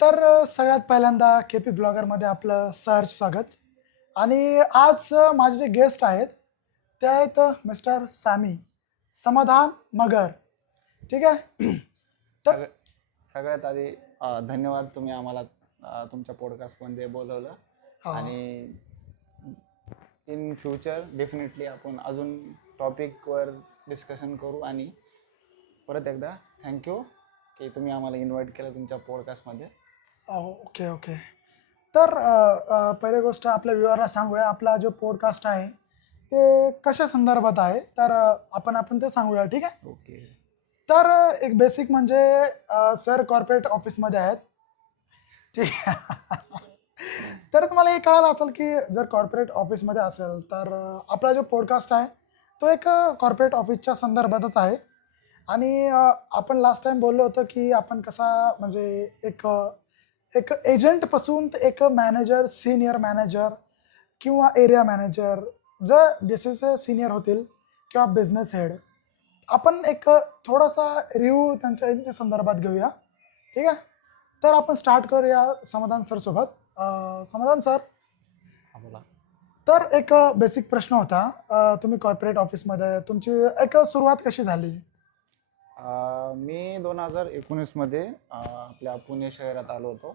सगळ्यात पहिल्यांदा केपी ब्लॉगरमध्ये आपलं सहर्ष स्वागत. आणि आज माझे जे गेस्ट आहेत ते आहेत मिस्टर सॅमी समाधान मगर. ठीक आहे. तर सगळ सगळ्यात आधी धन्यवाद, तुम्ही आम्हाला तुमच्या पॉडकास्टमध्ये बोलवलं. हा, आणि इन फ्युचर डेफिनेटली आपण अजून टॉपिकवर डिस्कशन करू. आणि परत एकदा थँक्यू की तुम्ही आम्हाला इन्व्हाइट केलं तुमच्या पॉडकास्टमध्ये. Okay okay. पहिली गोष्ट आपल्या व्ह्युअरला सांगूया आपला जो पॉडकास्ट आहे ते कशा संदर्भात आहे. आपण आपण ते सांगूया. ठीक आहे. ओके. एक बेसिक म्हणजे सर कॉर्पोरेट ऑफिसमध्ये आहेत. ठीक आहे. तुम्हाला हे कळालं असेल की जर कॉर्पोरेट ऑफिसमध्ये असेल तर आपला जो पॉडकास्ट आहे तो एक कॉर्पोरेट ऑफिसच्या संदर्भातच आहे. आणि आपण लास्ट टाइम बोललो होतो की आपण कसा म्हणजे एक एक एजंटपासून ते एक मॅनेजर, सिनियर मॅनेजर किंवा एरिया मॅनेजर, जर जसे सिनियर होतील किंवा बिझनेस हेड, आपण एक थोडासा रिव्ह्यू त्यांच्या संदर्भात घेऊया. ठीक आहे. आपण स्टार्ट करूया समाधान सर सोबत. समाधान सर, बोला. एक बेसिक प्रश्न होता. तुम्ही कॉर्पोरेट ऑफिसमध्ये तुमची एक सुरुवात कशी झाली? मी 2019मध्ये आपल्या पुणे शहरात आलो होतो.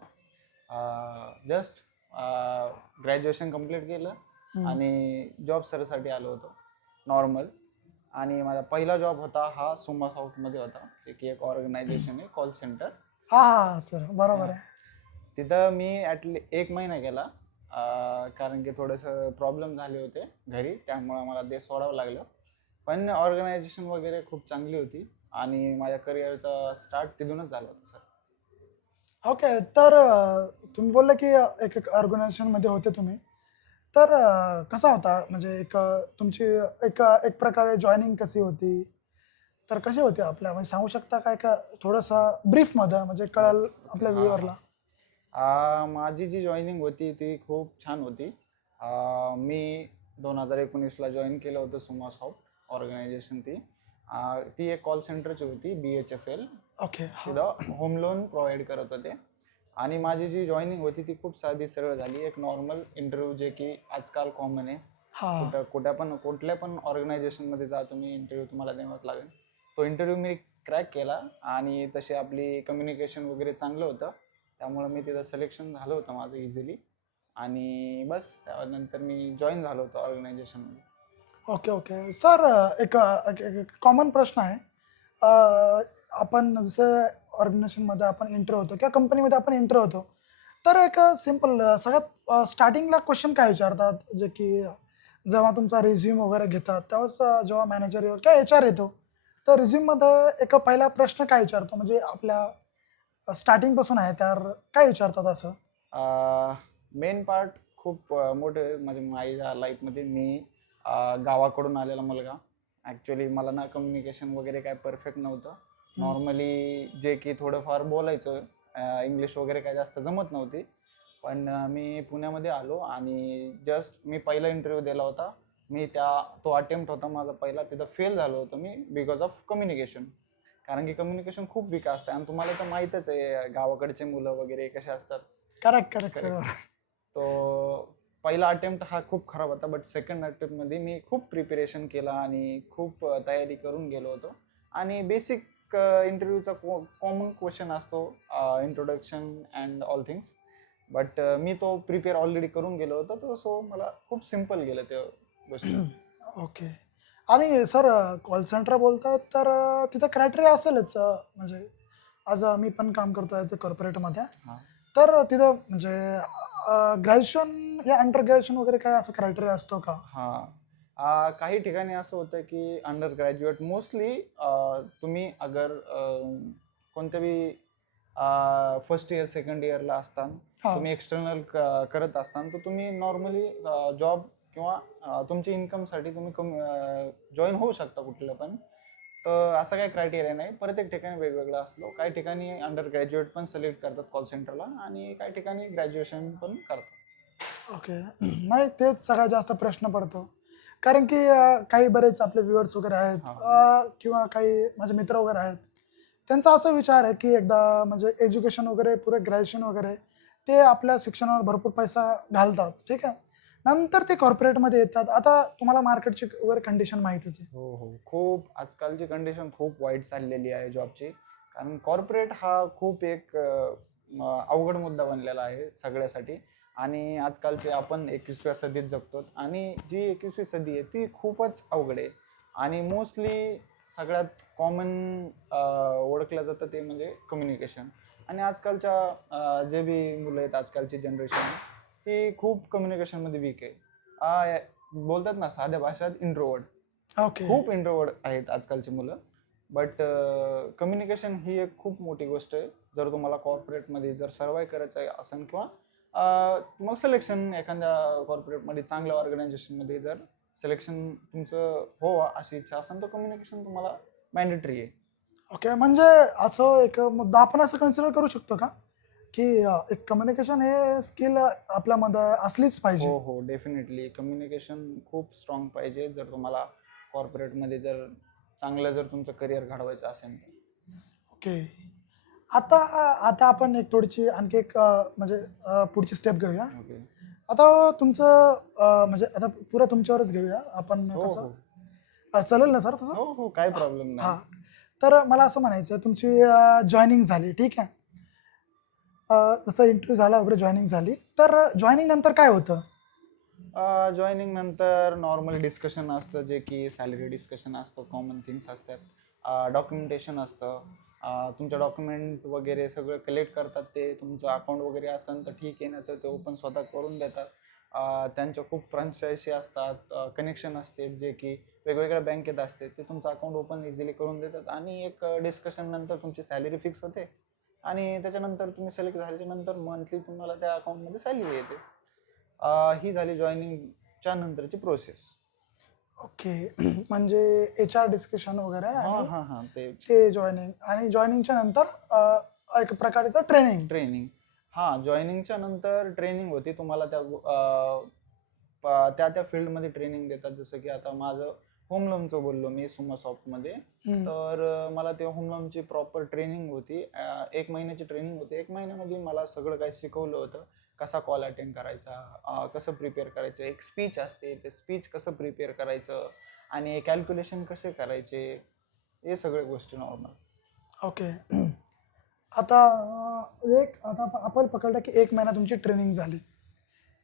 जस्ट ग्रॅज्युएशन कंप्लीट केलं आणि जॉब सर्चसाठी आलो होतो नॉर्मल. आणि माझा पहिला जॉब होता हा सुमा सॉफ्टमध्ये होता, जे की एक ऑर्गनायझेशन आहे, कॉल सेंटर. हा सर, बरोबर आहे. तिथं मी एक महिना गेला, कारण की थोडंसं प्रॉब्लेम झाले होते घरी, त्यामुळं मला ते सोडावं लागलं. पण ऑर्गनायझेशन वगैरे खूप चांगली होती आणि माझ्या करिअरचा स्टार्ट तिथूनच झाला होता सर. ओके. तुम्ही बोलले की एक ऑर्गनायझेशनमध्ये होते तुम्ही. कसा होता म्हणजे तुमची एक प्रकारे जॉईनिंग कशी होती? कशी होती आपल्या म्हणजे सांगू शकता काय का थोडंसं ब्रीफमध्ये म्हणजे कळेल आपल्या हां व्ह्युअरला? माझी जी जॉईनिंग होती ती खूप छान होती. मी 2019ला जॉईन केलं होतं सुमा सॉफ्ट ऑर्गनायझेशन. ती एक कॉल सेंटरची होती, BHFL. ओके. तिथं होम लोन प्रोव्हाइड करत होते. आणि माझी जी जॉईनिंग होती ती खूप साधी सरळ झाली. एक नॉर्मल इंटरव्ह्यू, जे की आजकाल कॉमन आहे. कुठल्या पण ऑर्गनायझेशनमध्ये जा तुम्ही, इंटरव्ह्यू तुम्हाला द्यावाच लागेल. तो इंटरव्ह्यू मी क्रॅक केला आणि तशी आपली कम्युनिकेशन वगैरे चांगलं होतं, त्यामुळं मी तिथं सिलेक्शन झालं होतं माझं इझिली. आणि बस त्यानंतर मी जॉईन झालो होतो ऑर्गनायझेशनमध्ये. Okay okay. सर, एक कॉमन प्रश्न आहे. आपण जसं ऑर्गनायझेशनमध्ये आपण एंटर होतो किंवा कंपनीमध्ये आपण एंटर होतो, एक सिंपल सगळ्यात स्टार्टिंगला क्वेश्चन काय विचारतात, जे की जेव्हा तुमचा रिझ्यूम वगैरे घेतात त्यावेळेस जेव्हा मॅनेजर किंवा HR येतो, तर रिझ्यूममध्ये एक पहिला प्रश्न काय विचारतो म्हणजे आपल्या स्टार्टिंगपासून आहे तर काय विचारतात असं? मेन पार्ट खूप मोठे म्हणजे माझ्या लाईफमध्ये. मी गावाकडून आलेला मुलगा. ॲक्च्युली मला ना कम्युनिकेशन वगैरे काय परफेक्ट नव्हतं. नॉर्मली जे की थोडंफार बोलायचं, इंग्लिश वगैरे काय जास्त जमत नव्हती. पण मी पुण्यामध्ये आलो आणि जस्ट मी पहिला इंटरव्ह्यू दिला होता. तो अटेम्प्ट होता माझा पहिला, तिथं फेल झालो होतो मी बिकॉज ऑफ कम्युनिकेशन. कारण की कम्युनिकेशन खूप वीक असतं आणि तुम्हाला तर माहीतच आहे गावाकडचे मुलं वगैरे कसे असतात. Correct correct sir. करेक्ट. तो पहिला अटेम्प्ट हा खूप खराब होता, बट सेकंड अटेम्प्टमध्ये मी खूप प्रिपरेशन केला आणि खूप तयारी करून गेलो होतो. आणि बेसिक इंटरव्ह्यूचा कॉमन क्वेश्चन असतो, introduction and all things. But मी तो प्रिपेअर ऑलरेडी करून गेलो होतो, तर सो मला खूप सिम्पल गेलं ते गोष्टी. ओके. आणि सर, कॉल सेंटर बोलतात तिथं क्रायटेरिया असेलच, म्हणजे आज मी पण काम करतो ॲज अ कॉर्पोरेटमध्ये. हां. तिथं म्हणजे ग्रॅज्युएशन या अंडर ग्रॅज्युएशन वगैरे काय असं क्रायटेरिया असतो का? काही ठिकाणी असं होतं की अंडर ग्रॅज्युएट मोस्टली, तुम्ही अगर कोणत्याही फर्स्ट इयर सेकंड इयरला असताना तुम्ही एक्सटर्नल करत असताना, तर तुम्ही नॉर्मली जॉब किंवा तुमची इन्कमसाठी तुम्ही जॉईन होऊ शकता कुठलं पण. तर असं काही क्रायटेरिया नाही, प्रत्येक ठिकाणी वेगवेगळं असलो. काही ठिकाणी अंडर ग्रॅज्युएट पण सिलेक्ट करतात कॉल सेंटरला आणि काही ठिकाणी ग्रॅज्युएशन पण करतात. ओके. नाही, तेच सगळ्यात जास्त प्रश्न पडतो. कारण की काही बरेच आपले व्ह्युअर्स वगैरे आहेत, किंवा काही माझे मित्र वगैरे आहेत, त्यांचा असा विचार आहे की एकदा म्हणजे एज्युकेशन वगैरे पुरे ग्रॅज्युएशन वगैरे ते आपल्या शिक्षणावर भरपूर पैसा घालतात, ठीक आहे. नंतर ते कॉर्पोरेटमध्ये येतात. आता तुम्हाला मार्केटची वगैरे कंडिशन माहितीच आहे. हो, हो. खूप आजकालची कंडिशन खूप वाईट चाललेली आहे जॉबची. कारण कॉर्पोरेट हा खूप एक अवघड मुद्दा बनलेला आहे सगळ्यासाठी आणि आजकालचे आपण 21व्या सदीत जगतो आणि जी 21वी सदी आहे ती खूपच अवघड आहे आणि मोस्टली सगळ्यात कॉमन ओळखलं जातं ते म्हणजे कम्युनिकेशन आणि आजकालच्या जे बी मुलं आहेत आजकालची जनरेशन ती खूप कम्युनिकेशनमध्ये वीक आहे. बोलतात ना साध्या भाषेत इंट्रोवर्ट. ओके. खूप इंट्रोवर्ट आहेत आजकालची मुलं. बट कम्युनिकेशन ही एक खूप मोठी गोष्ट आहे. जर तुम्हाला कॉर्पोरेटमध्ये जर सर्व्हाइव्ह करायचं आहे असेल किंवा तुम्हाला सिलेक्शन एखाद्या कॉर्पोरेटमध्ये चांगल्या ऑर्गनायझेशनमध्ये जर सिलेक्शन तुमचं व्हावं अशी इच्छा असेल तर कम्युनिकेशन तुम्हाला मॅन्डेटरी आहे. ओके. म्हणजे असं एक मुद्दा आपण असं कन्सिडर करू शकतो का, की एक कम्युनिकेशन हे स्किल आपल्यामध्ये असलीच पाहिजे? हो, हो. डेफिनेटली कम्युनिकेशन खूप स्ट्रॉंग पाहिजे जर तुम्हाला कॉर्पोरेटमध्ये जर चांगलं जर तुमचं करिअर घडवायचं असेल तर. ओके. आता आता आपण एक थोडीशी आणखी एक म्हणजे पुढची स्टेप घेऊया. ओके. आता तुमचं म्हणजे आता पुरं तुमच्यावरच घेऊया. आपण हो, कसं हो. चालेल ना सर तसं? हो, हो. काही प्रॉब्लेम नाही. हां. तर मला असं म्हणायचं आहे तुमची जॉइनिंग झाली, ठीक आहे. जसं इंटरव्ह्यू झाला वगैरे जॉइनिंग झाली. तर जॉइनिंग नंतर काय होतं? जॉइनिंग नंतर नॉर्मल डिस्कशन असतं जे की सॅलरी डिस्कशन असतं, कॉमन थिंग्स असतात. डॉक्युमेंटेशन असतं. तुमच्या डॉक्युमेंट वगैरे सगळं कलेक्ट करतात ते. तुमचं अकाउंट वगैरे असेल तर ठीक आहे, नाहीतर ते ओपन स्वतः करून देतात. त्यांच्या खूप फ्रँचायझी असतात, कनेक्शन असते जे की वेगवेगळ्या बँकेत असते. ते तुमचं अकाउंट ओपन इझिली करून देतात आणि एक डिस्कशन नंतर तुमची सॅलरी फिक्स होते आणि त्याच्यानंतर तुम्ही सिलेक्ट झाल्याच्यानंतर मंथली तुम्हाला त्या अकाउंटमध्ये सॅलरी येते. ही झाली जॉइनिंगच्या नंतरची प्रोसेस. ओके. म्हणजे एच-आर डिस्कशन वगैरे हां, आणि हां, हां. ते ते जॉइनिंग आणि जॉइनिंगच्या नंतर एक प्रकारचं ट्रेनिंग. ट्रेनिंग. हां, जॉइनिंगच्या नंतर ट्रेनिंग होती. तुम्हाला त्या फील्डमध्ये ट्रेनिंग देतात. जसं की आता माझं होम लोनचं बोललो मी सुमा सॉफ्टमध्ये. हं. तर मला ते होम लोनची प्रॉपर ट्रेनिंग होती. 1 महिन्याची ट्रेनिंग होती. 1 महिन्यामध्ये मला सगळं काही शिकवलं होतं. कसा कॉल अटेंड करायचा, कसं प्रिपेअर करायचं. एक स्पीच असते, ते स्पीच कसं प्रिपेअर करायचं आणि कॅल्क्युलेशन कसे करायचे, हे सगळ्या गोष्टी नॉर्मल. ओके. आता आता आपण पकडलं की 1 महिना तुमची ट्रेनिंग झाली.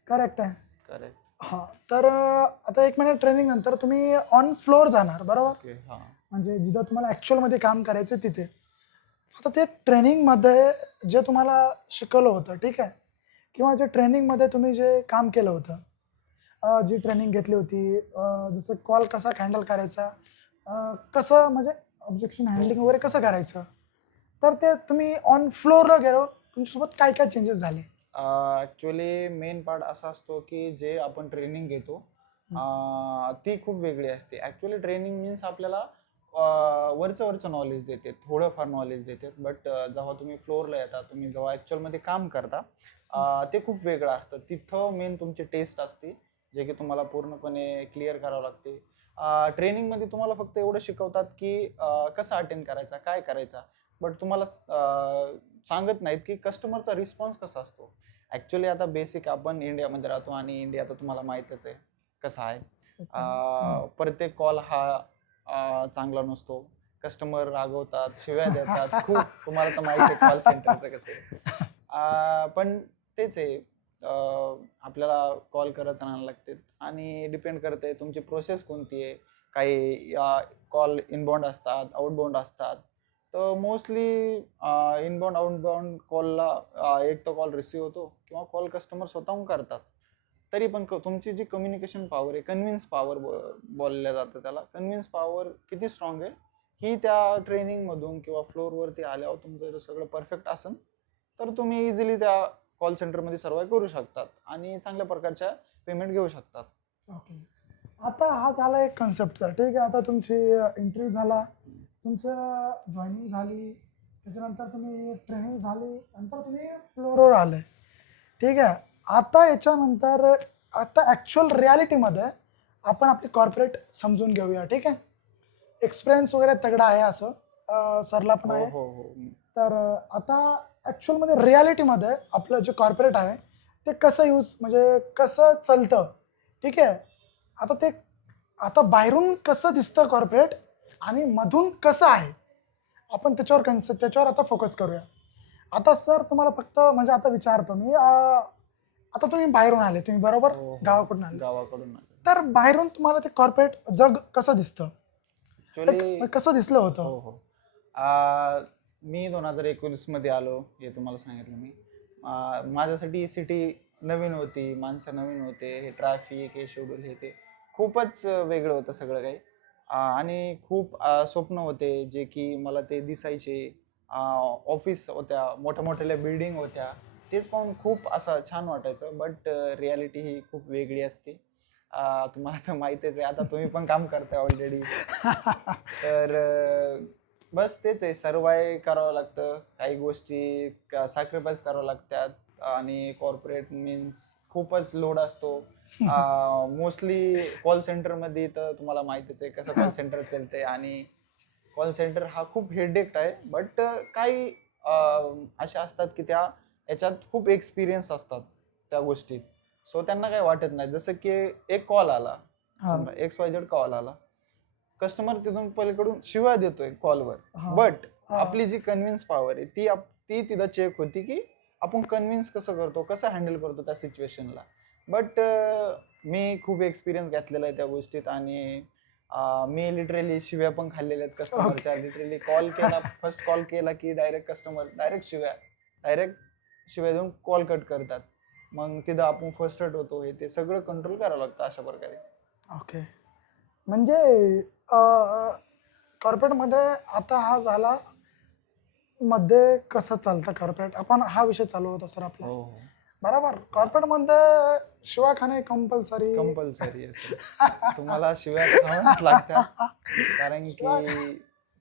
करेक्ट आहे? करेक्ट. हां. तर आता 1 महिना ट्रेनिंग नंतर तुम्ही ऑन फ्लोअर जाणार, बरोबर? ओके. हां. म्हणजे जिथं तुम्हाला ॲक्चुअलमध्ये काम करायचं तिथे. आता ते ट्रेनिंगमध्ये जे तुम्हाला शिकवलं होतं, ठीक आहे? किंवा जे ट्रेनिंगमध्ये तुम्ही जे काम केलं होतं, जी ट्रेनिंग घेतली होती, जसं कॉल कसा हँडल करायचा, कसं म्हणजे ऑब्जेक्शन हँडलिंग वगैरे कसं करायचं? तर ते तुम्ही ऑन फ्लोअरला गेल्यावर तुमच्यासोबत काय-काय चेंजेस झाले? ॲक्च्युअली मेन पार्ट असा असतो की जे आपण ट्रेनिंग घेतो हं. ती खूप वेगळी असते. ॲक्च्युअली ट्रेनिंग मीन्स आपल्याला वरचं नॉलेज देते, थोडंफार नॉलेज देते. बट जेव्हा तुम्ही फ्लोअरला येता, तुम्ही जेव्हा ॲक्च्युअलमध्ये काम करता, ते खूप वेगळं असतं. तिथं मेन तुमची टेस्ट असते, जे की तुम्हाला पूर्णपणे क्लिअर करावं लागते. ट्रेनिंगमध्ये तुम्हाला फक्त एवढं शिकवतात की कसं अटेंड करायचा, काय करायचा. बट तुम्हाला सांगत नाहीत की कस्टमरचा रिस्पॉन्स कसा असतो. ॲक्च्युअली आता बेसिक आपण इंडियामध्ये राहतो आणि इंडिया तर तुम्हाला माहीतच आहे कसा आहे. हं. प्रत्येक कॉल हा चांगला नसतो. कस्टमर रागवतात, शिव्या देतात. खूप तुम्हाला तर माहिती आहे कॉल सेंटरचं कसं आहे. पण तेच आहे आपल्याला कॉल करत राहायला लागते आणि डिपेंड करते तुमची प्रोसेस कोणती आहे. काही कॉल इनबाउंड असतात, आउटबाउंड असतात. तर मोस्टली इनबाउंड, आउटबाउंड कॉलला एक तर कॉल रिसीव्ह होतो किंवा कॉल कस्टमर स्वतःहून करतात. तरी पण तुमची जी कम्युनिकेशन पॉवर आहे, कन्व्हिन्स पॉवर बोललं जातं त्याला. कन्व्हिन्स पॉवर किती स्ट्राँग आहे, ही त्या ट्रेनिंगमधून किंवा फ्लोअरवरती आल्यावर तुमचं जर सगळं परफेक्ट असेल, तर तुम्ही इझिली त्या कॉल सेंटरमध्ये सर्व्हाइव्ह करू शकतात आणि चांगल्या प्रकारच्या पेमेंट घेऊ शकतात. ओके. आता हा झाला एक कन्सेप्टचा, ठीक आहे. आता तुमची इंटरव्ह्यू झाला, तुमचं जॉइनिंग झाली, त्याच्यानंतर तुम्ही ट्रेनिंग झाली, नंतर तुम्ही फ्लोअरवर आले, ठीक आहे. आता याच्यानंतर आता ॲक्चुअल रिॲलिटीमध्ये आपण आपली कॉर्पोरेट समजून घेऊया, ठीक आहे. एक्सपिरियन्स वगैरे तगडा आहे असं सरला पण हो आहे. हो हो तर आता ऍक्च्युअल मध्ये रियालिटी मध्ये आपलं जे कॉर्पोरेट आहे ते कसं म्हणजे कसं चालतं, ठीक आहे. आता ते आता बाहेरून कसं दिसतं कॉर्पोरेट आणि मधून कसं आहे, आपण त्याच्यावर आता फोकस करूया. आता सर तुम्हाला फक्त म्हणजे आता विचारतो मी, आता तुम्ही बाहेरून आले, तुम्ही बरोबर हो हो गावाकडून आले, गावाकडून आलो. तर बाहेरून तुम्हाला ते कॉर्पोरेट जग कसं दिसतं, ऍक्च्युली कसं दिसलं होतं? हो हो आ, मी 2019 मध्ये आलो, हे तुम्हाला सांगितलं मी. माझ्यासाठी सिटी नवीन होती, माणसं नवीन होते, हे ट्रॅफिक, हे शेड्यूल, हे ते खूपच वेगळं होतं सगळं काही. आणि खूप स्वप्न होते जे की मला ते दिसायचे. ऑफिस होत्या, मोठ्या मोठ्या बिल्डिंग होत्या, तेच पाहून खूप असं छान वाटायचं. बट रियालिटी ही खूप वेगळी असते. तुम्हाला तर माहितीच आहे, आता तुम्ही पण काम करताय ऑलरेडी. तर बस तेच आहे, सर्वाय करावं लागतं, काही गोष्टी सॅक्रिफाईस करावं लागतात आणि कॉर्पोरेट मीन्स खूपच लोड असतो. मोस्टली कॉल सेंटरमध्ये तर तुम्हाला माहितीच आहे कसं कॉल सेंटर चालते, आणि कॉल सेंटर हा खूप हेडेक आहे. बट काही अशा असतात की त्या याच्यात खूप एक्सपिरियन्स असतात त्या गोष्टीत, सो त्यांना काही वाटत नाही. जसं की एक कॉल आला, हा, समजा XYZ कॉल आला, कस्टमर तिथून पलीकडून शिवाय देतोय कॉलवर, हा, बट हा. आपली जी कन्व्हिन्स पॉवर आहे ती तिथं चेक होती की आपण कन्व्हिन्स कसं करतो, कसं हँडल करतो त्या सिच्युएशनला. बट मी खूप एक्सपिरियन्स घेतलेला आहे त्या गोष्टीत, आणि मी लिटरली शिव्या पण खाल्लेल्या आहेत कस्टमरच्या. ओके. लिटरली कॉल केला, फर्स्ट कॉल केला की डायरेक्ट कस्टमर डायरेक्ट शिव्या देऊन कॉल कट करतात. मग तिथं आपण फर्स्टरेट होतो, हे ते सगळं कंट्रोल करावं लागतं अशा प्रकारे. ओके. म्हणजे कॉर्पोरेटमध्ये आता हा झाला, मध्ये कसं चालतं कॉर्पोरेट, आपण हा विषय चालू होता सर आपला, हो हो बरोबर. कॉर्पोरेटमध्ये शिवा खाणे कंपल्सरी. कंपल्सरी आहे सर. तुम्हाला शिव्या खाव्याच लागतात. कारण शिवा. की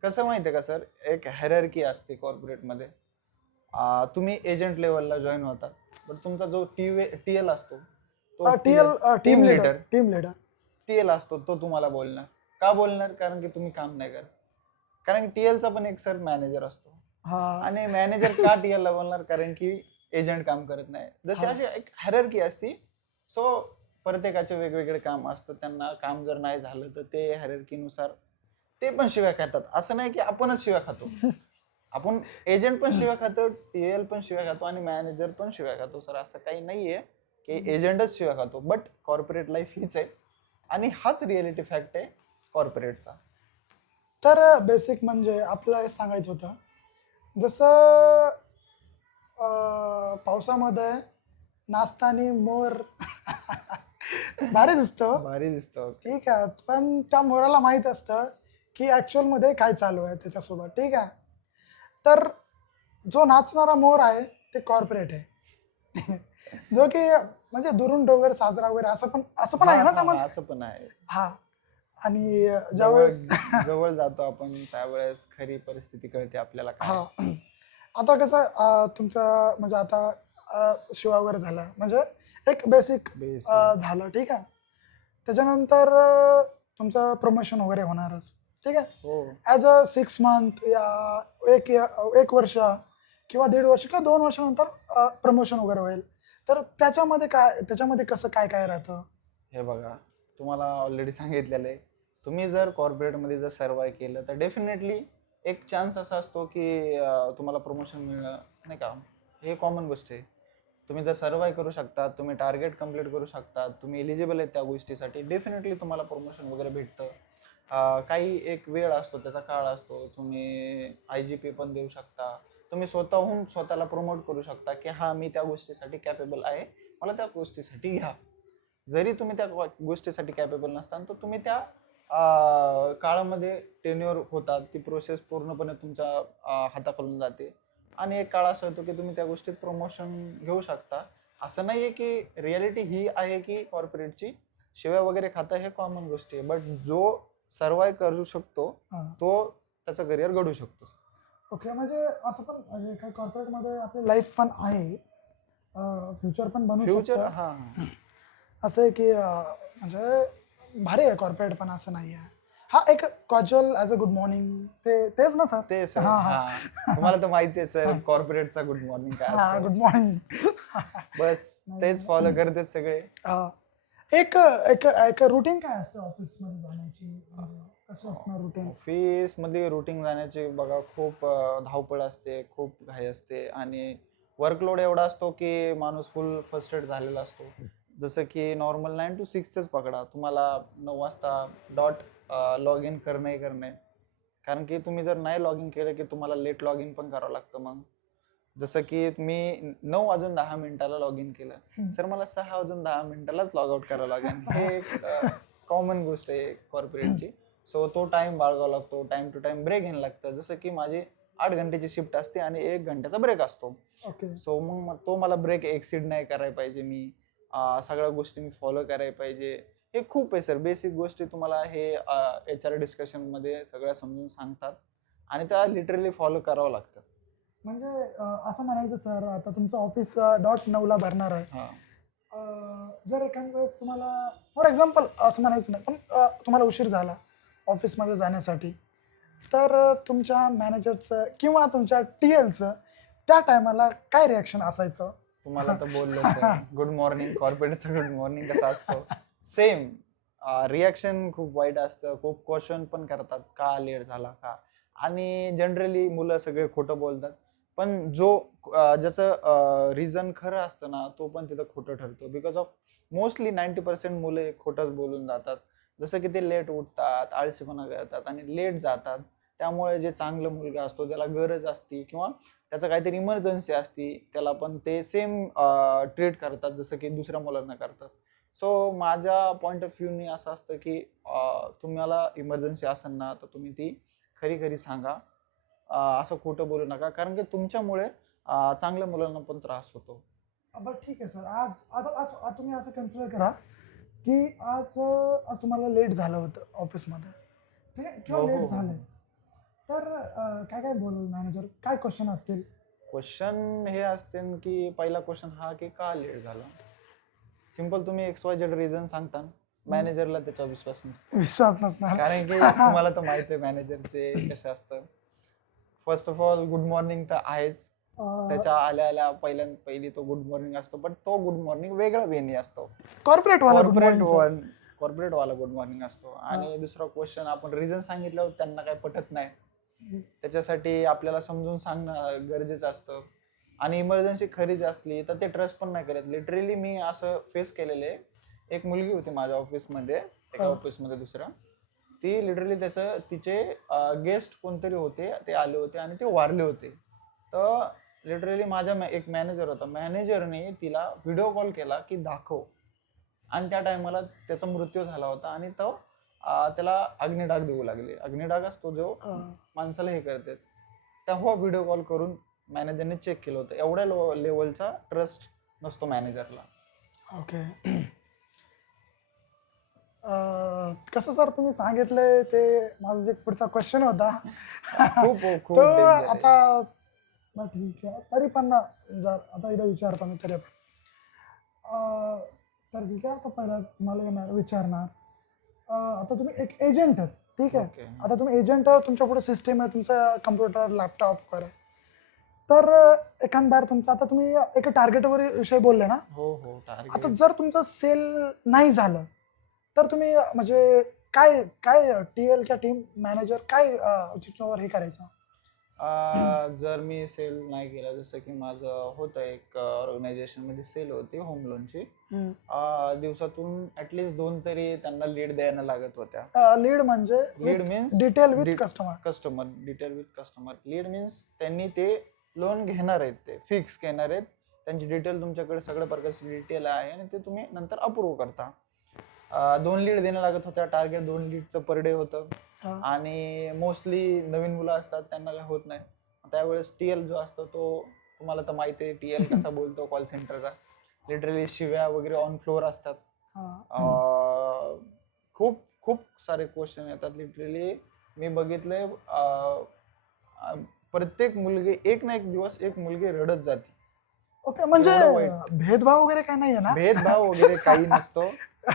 कसं माहितीये का सर, एक हायरार्की असते कॉर्पोरेटमध्ये. तुम्ही एजंट लेवलला जॉईन होतात, पण तुमचा जो TL असतो, तो TL, team team leader, leader, team leader. TL असतो, तो तुम्हाला बोलणार. का बोलणार? कारण की तुम्ही काम नाही करत. कारण TLचा पण एक सर मॅनेजर असतो, हा, आणि मॅनेजर का TL ला बोलणार? कारण की एजंट काम करत नाही. जशी हा. अशी एक हायरार्की असती. सो प्रत्येकाचे वेगवेगळे काम असतं, त्यांना काम जर नाही झालं तर ते हायरार्कीनुसार ते पण शिव्या खातात. असं नाही की आपणच शिव्या खातो. आपण एजंट पण शिव्या खातो, TL पण शिव्या खातो, आणि मॅनेजर पण शिव्या खातो. सर असं काही नाहीये की एजंटच शिव्या खातो. बट कॉर्पोरेट लाईफ हीच आहे, आणि हाच रिअलिटी फॅक्ट आहे कॉर्पोरेटचा. तर बेसिक म्हणजे आपल्याला हे सांगायचं होतं, जसं पावसामध्ये नाचतानी मोर भारी दिसतो, भारी दिसतं. ठीक आहे. पण त्या मोराला माहित असतं की ऍक्च्युअल मध्ये काय चालू आहे त्याच्यासोबत, ठीक आहे. तर जो नाचणारा मोर आहे ते कॉर्पोरेट आहे. जो की म्हणजे दुरून डोंगर साजरा वगैरे असं पण हा आहे ना हा हा त्यामध्ये. असं पण आहे. हा. आणि जवळ ज्यावेळेस जवळ जातो आपण त्यावेळेस खरी परिस्थिती कळते आपल्याला काय हा, आहे. आता कसं तुमचं म्हणजे आता शिवा वगैरे झाला म्हणजे एक बेसिक बेसिक. झालं, ठीक आहे. त्याच्यानंतर तुमचं प्रमोशन वगैरे होणारच, ठीक आहे. हो ॲज अ 6 मंथ या एक वर्ष किंवा 1.5 वर्ष किंवा 2 वर्षानंतर प्रमोशन वगैरे होईल. तर त्याच्यामध्ये कसं काय काय राहतं? हे बघा, तुम्हाला ऑलरेडी सांगितलेलं आहे. तुम्ही जर कॉर्पोरेटमध्ये जर सर्वाय केलं तर डेफिनेटली एक चान्स असा असतो की तुम्हाला प्रमोशन मिळणं, नाही का, हे कॉमन गोष्ट आहे. तुम्ही जर सर्वाय करू शकता, तुम्ही टार्गेट कम्प्लीट करू शकता, तुम्ही एलिजिबल आहेत त्या गोष्टीसाठी, डेफिनेटली तुम्हाला प्रमोशन वगैरे भेटतं. काही एक वेळ असतो, त्याचा काळ असतो. तुम्ही IGP पण देऊ शकता. तुम्ही स्वतःहून स्वतःला प्रमोट करू शकता की हा, मी त्या गोष्टीसाठी कॅपेबल आहे, मला त्या गोष्टीसाठी घ्या. जरी तुम्ही त्या गोष्टीसाठी कॅपेबल नसता, तर तुम्ही त्या काळामध्ये टेन्युअर होतात, ती प्रोसेस पूर्णपणे तुमच्या हाताखालून जाते, आणि एक काळ असा येतो की तुम्ही त्या गोष्टीत प्रमोशन घेऊ शकता. असं नाहीये की रियालिटी ही आहे की कॉर्पोरेटची शिव्या वगैरे खाता हे कॉमन गोष्टी आहे, बट जो सर्वाय करू शकतो हा. तो त्याचं करिअर घडू शकतो. ओके. म्हणजे असं पण म्हणजे काही कॉर्पोरेटमध्ये आपली लाईफ पण आहे, फ्युचर पण बनू फ्युचर, शकतं. हा असं आहे की म्हणजे भारी आहे कॉर्पोरेट, पण असं नाही आहे. हा एक casual as a good morning तेच ना सर? ते सर हा हा हा तुम्हाला तर माहिती आहे सर हा. कॉर्पोरेटचा गुड मॉर्निंग काय हा असतं गुड मॉर्निंग. बस तेच फॉलो करतात सगळे. एक एक एक रुटीन काय असतं ऑफिस मध्ये जाण्याची, म्हणजे कसं असणार रुटीन? ऑफिस मध्ये रुटीन जाण्याची बघा खूप धावपळ असते, खूप घाई असते आणि वर्कलोड एवढा असतो की माणूस फुल फ्रस्ट्रेट झालेला असतो. जसं की नॉर्मल 9 to 6च पकडा, तुम्हाला 9 वाजता डॉट लॉग इन करणं. कारण की तुम्ही जर नाही लॉग इन केलं की तुम्हाला लेट लॉग इन पण करावं लागतं मग. जसं की मी 9 वाजून 10 मिनिटाला लॉग इन केलं, सर मला 6 वाजून 10 मिनिटालाच लॉग आउट करावं लागेल. हे एक कॉमन गोष्ट आहे कॉर्पोरेटची. सो तो टाइम बाळगावा लागतो, टाइम टू टाइम ब्रेक घ्यायला लागतं. जसं की माझी 8 घंटेची शिफ्ट असते आणि 1 घंट्याचा ब्रेक असतो. ओके. सो मग तो मला ब्रेक एक्सीड नाही करायला पाहिजे मी. सगळ्या गोष्टी मी फॉलो करायला पाहिजे. हे खूप आहे सर, बेसिक गोष्टी तुम्हाला हे HR डिस्कशनमध्ये सगळ्या समजून सांगतात आणि त्या लिटरली फॉलो करावं लागतं. म्हणजे असं म्हणायचं सर, आता तुमचं ऑफिस डॉट 9ला भरणार आहे. हां. जर एखाद्या वेळेस तुम्हाला फॉर एक्झाम्पल असं म्हणायचं नाही, पण तुम्हाला उशीर झाला ऑफिसमध्ये जाण्यासाठी, तर तुमच्या मॅनेजरचं किंवा तुमच्या टीएलचं त्या टायमाला काय रिॲक्शन असायचं? तुम्हाला तर बोललो सर, गुड मॉर्निंग कॉर्पोरेटचं गुड मॉर्निंग कसं असतो सेम. रिॲक्शन खूप वाईट असतं, खूप क्वेश्चन पण करतात का लेट झाला का, आणि जनरली मुलं सगळे खोटं बोलतात. पण जो ज्याचं रिझन खरं असतं ना तो पण तिथं खोटं ठरतो. बिकॉज ऑफ मोस्टली 90% मुलं हे खोटंच बोलून जातात. जसं की ते लेट उठतात, आळशीपणा करतात आणि लेट जातात. त्यामुळे जे चांगलं मुलगा असतो त्याला गरज असती किंवा त्याचं काहीतरी इमर्जन्सी असती, त्याला पण ते सेम ट्रीट करतात जसं की दुसऱ्या मुलांना करतात. सो माझ्या पॉइंट ऑफ व्ह्यूनी असं असतं की तुम्हाला इमर्जन्सी असेल ना तर तुम्ही ती खरी खरी सांगा. असं खोटं बोलू नका, कारण की तुमच्यामुळे चांगल्या मुलांना पण त्रास होतो. बरं ठीक आहे सर. आज आता आज तुम्ही असं कन्सिडर करा की आज तुम्हाला लेट झालं होतं ऑफिसमध्ये, ठीक आहे, किंवा हो लेट हो हो झालंय. तर काय काय बोलल मॅनेजर, काय क्वेश्चन असतील? क्वेश्चन हे असते की पहिला क्वेश्चन हा की का लेट झाला. सिंपल तुम्ही XYZ रिझन सांगता, मॅनेजरला त्याचा विश्वास नसतो. विश्वास नसणार. कारण की तुम्हाला तर माहिती आहे मॅनेजरचे कसे असतं. First of all good morning तर आहेच. त्याच्या आल्या आल्या पहिली तो गुड मॉर्निंग असतो, पण तो गुड मॉर्निंग वेगळा वेनी असतो. कॉर्पोरेट वाला गुड मॉर्निंग. कॉर्पोरेट वाला गुड मॉर्निंग असतो. आणि दुसरा क्वेश्चन आपण रिझन सांगितल्यावर त्यांना काही पटत नाही, त्याच्यासाठी आपल्याला समजून सांगणं गरजेचं असतं. आणि इमर्जन्सी खरीच असली तर ते ट्रस्ट पण नाही करत. लिटरली मी असं फेस केलेले. एक मुलगी होती माझ्या ऑफिसमध्ये, एका ऑफिसमध्ये दुसऱ्या, ती लिटरली तिचे गेस्ट कोणतरी होते, ते आले होते आणि ते वारले होते. तर लिटरली माझा एक मॅनेजर होता, मॅनेजरने तिला व्हिडिओ कॉल केला की दाखव. आणि त्या टायमाला त्याचा मृत्यू झाला होता आणि तो त्याला अग्निडाग देऊ लागले. अग्निडाग असतो जो माणसाला हे करते. तेव्हा व्हिडिओ कॉल करून मॅनेजरने चेक केलं होतं. एवढ्या लेवलचा ट्रस्ट नसतो मॅनेजरला. ओके. कसं सर तुम्ही सांगितलंय ते माझा जे पुढचा क्वेश्चन होता खूप खूप तो danger आहे. आता ठीक आहे, तरी पण जर आता एकदा विचारतो मी तरी पण तर ठीक आहे. आता पहिला तुम्हाला विचारणार, आता तुम्ही एक एजंट आहात, ठीक आहे. Okay. आता तुम्ही एजंट, तुमच्या पुढे सिस्टीम आहे, तुमचा कम्प्युटर लॅपटॉप वगैरे. तर एखाद तुमचं, आता तुम्ही एक टार्गेटवर विषय बोलले ना, हो आता टार्गेट. जर तुमचं सेल नाही झालं तर तुम्ही म्हणजे काय काय टीएल किंवा टीम मॅनेजर काय त्याच्यावर हे करायचं? जर मी सेल नाही केला, जसं की माझं होतं एक ऑर्गनायझेशन मध्ये सेल होती होम लोनची. दिवसातून ऍटलीस्ट 2 तरी त्यांना लीड द्यायला लागत होत्या. लीड म्हणजे lead means detail with customer. Customer, detail with customer. Lead means त्यांनी ते लोन घेणार आहेत, ते फिक्स घेणार आहेत, त्यांची डिटेल तुमच्याकडे सगळ्या प्रकारची डिटेल आहे आणि ते तुम्ही नंतर अप्रूव्ह करता. 2 लीड देणं लागत होत्या. टार्गेट 2 लीडचं पर डे होतं. आणि मोस्टली नवीन मुलं असतात, त्यांना काय होत नाही. त्यावेळेस टीएल जो असतो तो, तुम्हाला तर माहिती आहे टीएल कसा बोलतो कॉल सेंटरचा. लिटरली शिव्या वगैरे ऑन फ्लोअर असतात. खूप खूप सारे क्वेश्चन येतात. लिटरली मी बघितलंय, प्रत्येक मुलगी एक ना एक दिवस एक मुलगी रडत जाते. ओके, म्हणजे एवढं वाईट. भेदभाव वगैरे काय नाहीये ना? भेदभाव वगैरे काही नसतो.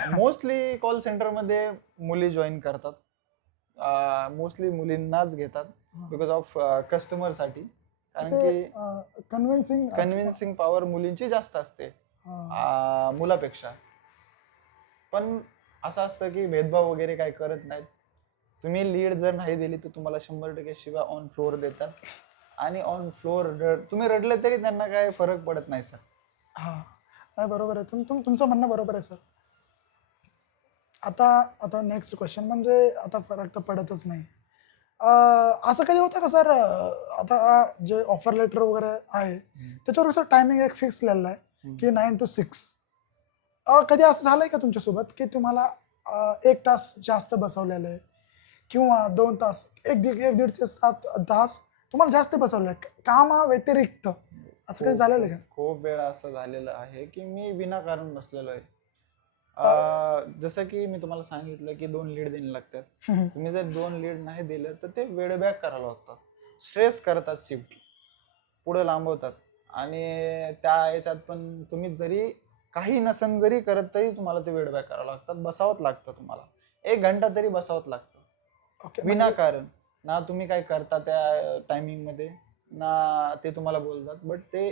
मोस्टली कॉल सेंटर मध्ये मुली जॉईन करतात. मोस्टली मुलींनाच घेतात बिकॉज ऑफ कस्टमर साठी, कारण की कन्व्हिन्सिंग कन्व्हिन्सिंग पॉवर मुलींची जास्त असते मुलापेक्षा. पण असं असतं की भेदभाव वगैरे काही करत नाहीत. तुम्ही लीड जर नाही दिली तर तुम्हाला 100% शिवाय ऑन फ्लोअर देतात, आणि ऑन फ्लोअर तुम्ही रडले तरी त्यांना काही फरक पडत नाही सर. हा नाही बरोबर आहे, तुमचं म्हणणं बरोबर आहे सर. आता आता नेक्स्ट क्वेश्चन म्हणजे आता फरक तर पडतच नाही. असं कधी होतं का सर, आता जे ऑफर लेटर वगैरे आहे त्याच्यावर कसं टायमिंग एक फिक्स लिहिलेलं आहे की 9 to 6. कधी असं झालंय का तुमच्यासोबत की तुम्हाला 1 तास जास्त बसवलेलं आहे किंवा 2 तास, एक दीड ते 7 तास तुम्हाला जास्त बसवलंय कामा व्यतिरिक्त, असं काही झालेलं आहे खूप वेळा असं झालेलं आहे की मी विनाकारण बसलेलो आहे. का? जसं की मी तुम्हाला सांगितलं की 2 लीड द्यायला लागतात. हम्म. तुम्ही जर 2 लीड नाही दिलं तर ते वेळ बॅक करायला लागतात, स्ट्रेस करतात, शिफ्ट पुढे लांबवतात. आणि त्या याच्यात पण तुम्ही जरी काही नसन जरी करत तरी तुम्हाला ते वेळ बॅक करावं लागतात, बसावंच लागतं तुम्हाला. 1 घंटा तरी बसावंच लागतं ओके विनाकारण. ना तुम्ही काय करता त्या टायमिंग मध्ये, ना ते तुम्हाला बोलतात, बट ते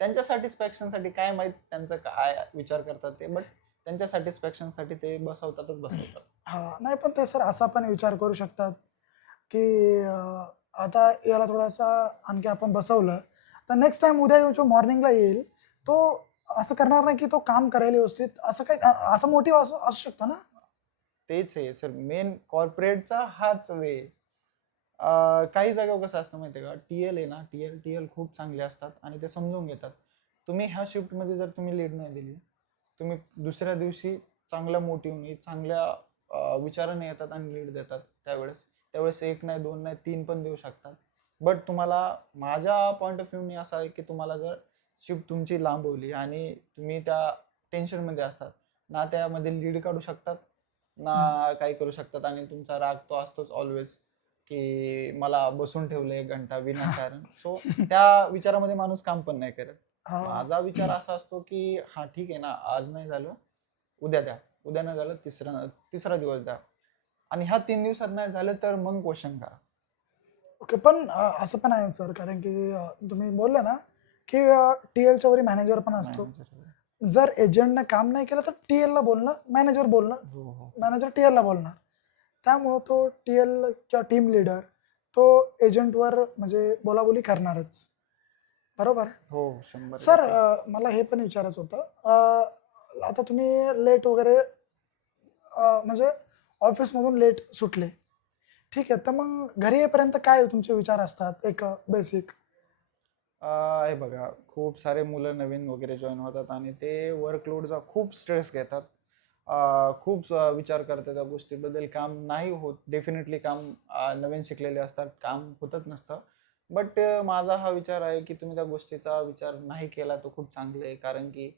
त्यांच्या सॅटिस्फॅक्शन साठी, काय माहित त्यांचं काय विचार करतात ते, बट त्यांच्या सॅटिस्फॅक्शन साठी ते बसवतातच बसवतात. हा नाही पण ते सर असा पण विचार करू शकतात की आता याला थोडासा आणखी आपण बसवलं तर नेक्स्ट टाइम उद्या जो मॉर्निंगला येईल तो असं करणार नाही की तो काम करायला व्यवस्थित, असं काही असं मोटिव्ह असू शकतो ना. तेच आहे सर, मेन कॉर्पोरेटचा हाच वे. काही जागेवर कसं असतं माहितीये का, टीएल आहे ना, टीएल खूप चांगले असतात आणि ते समजून घेतात. तुम्ही ह्या शिफ्ट मध्ये जर तुम्ही लीड नाही दिली, तुम्ही दुसऱ्या दिवशी चांगल्या मोटिव्हने, चांगल्या विचाराने येतात आणि लीड देतात. त्यावेळेस त्यावेळेस 1 नाही, 2 नाही, 3 पण देऊ शकतात. बट तुम्हाला, माझ्या पॉईंट ऑफ व्ह्यूने असं आहे की तुम्हाला जर शिफ्ट तुमची लांबवली आणि तुम्ही त्या टेन्शन मध्ये असतात ना, त्यामध्ये लीड काढू शकतात ना काही करू शकतात, आणि तुमचा राग तो असतोच ऑलवेज की मला बसून ठेवलं 1 घंटा विनाकारण. सो त्या विचारामध्ये माणूस काम पण नाही करत. हा माझा विचार असा असतो की हा ठीक आहे ना, आज नाही झालं उद्या द्या, उद्या नाही झालं तिसरा दिवस द्या, आणि ह्या 3 दिवसात नाही झालं तर मग क्वेश्चन करा. ओके पण असं पण आहे सर, कारण की तुम्ही बोलले ना की टीएलच्या वरी मॅनेजर पण असतो. Manager. जर एजंटने काम नाही केलं तर टीएल ला बोलणं, मॅनेजर बोलणं, हो मॅनेजर टीएल ला बोलणार. त्यामुळं तो टीएल किंवा टीम लीडर तो एजंटवर म्हणजे बोलाबोली करणारच, बरोबर आहे. हो 100%. सर मला हे पण विचारायचं होतं, आता तुम्ही लेट वगैरे म्हणजे ऑफिसमधून लेट सुटले, ठीक आहे, तर मग घरी येईपर्यंत काय तुमचे विचार असतात एक बेसिक? हे बघा, खूप सारे मुलं नवीन वगैरे जॉईन होतात आणि ते वर्कलोडचा खूप स्ट्रेस घेतात. खूप विचार करतात त्या गोष्टीबद्दल. काम नाही होत, डेफिनेटली काम नवीन शिकलेले असतात, काम होतच नसतं. बट माझा हा विचार आहे की तुम्ही त्या गोष्टीचा विचार नाही केला तर खूप चांगलं आहे, कारण की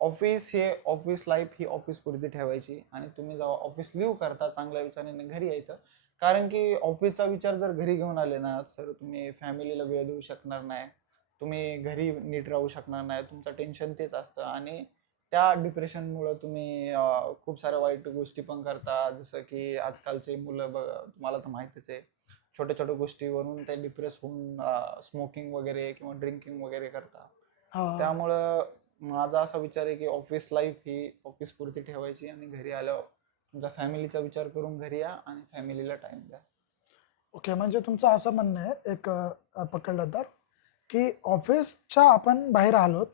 ऑफिस लाईफ ही ऑफिस पुरती ठेवायची, आणि तुम्ही जेव्हा ऑफिस लिव्ह करता चांगल्या विचाराने घरी यायचं. कारण की ऑफिसचा विचार जर घरी घेऊन आले ना सर, तुम्ही फॅमिलीला वेळ देऊ शकणार नाही, तुम्ही घरी नीट राहू शकणार नाही, तुमचं टेन्शन तेच असतं, आणि त्या डिप्रेशनमुळे तुम्ही खूप साऱ्या वाईट गोष्टी पण करता. जसं की आजकालचे मुलं तुम्हाला तर माहितीच आहे, छोट्या छोट्या गोष्टीवरून ते डिप्रेस होऊन स्मोकिंग वगैरे किंवा ड्रिंकिंग वगैरे करतात. त्यामुळं माझा असा विचार आहे की ऑफिस लाईफ ही ऑफिस पुरती ठेवायची, आणि घरी आल्यावर तुमच्या फॅमिलीचा विचार करून घरी या आणि फॅमिलीला टाइम द्या. ओके, म्हणजे तुमचं असं म्हणणं आहे एक पकडलं तर की ऑफिसच्या आपण बाहेर आलो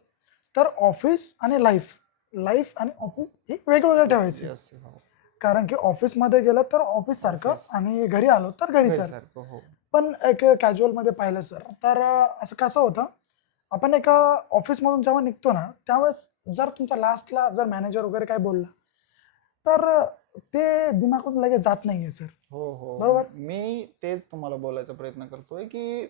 तर ऑफिस आणि लाईफ, लाईफ आणि ऑफिस हे वेगवेगळं ठेवायचे. Yes, हो. कारण की ऑफिसमध्ये गेलं तर ऑफिस सारखं Office. आणि घरी आलो तर घरी सर. घरीसारखं, हो. पण एक कॅज्युअल मध्ये पाहिलं सर तर असं कसं होतं, आपण एका ऑफिसमधून जेव्हा निघतो ना त्यावेळेस जर तुमचा लास्टला जर मॅनेजर वगैरे काय बोलला तर ते दिमागून लगेच जात नाहीये सर, हो बरोबर? मी तेच तुम्हाला बोलायचा प्रयत्न करतोय की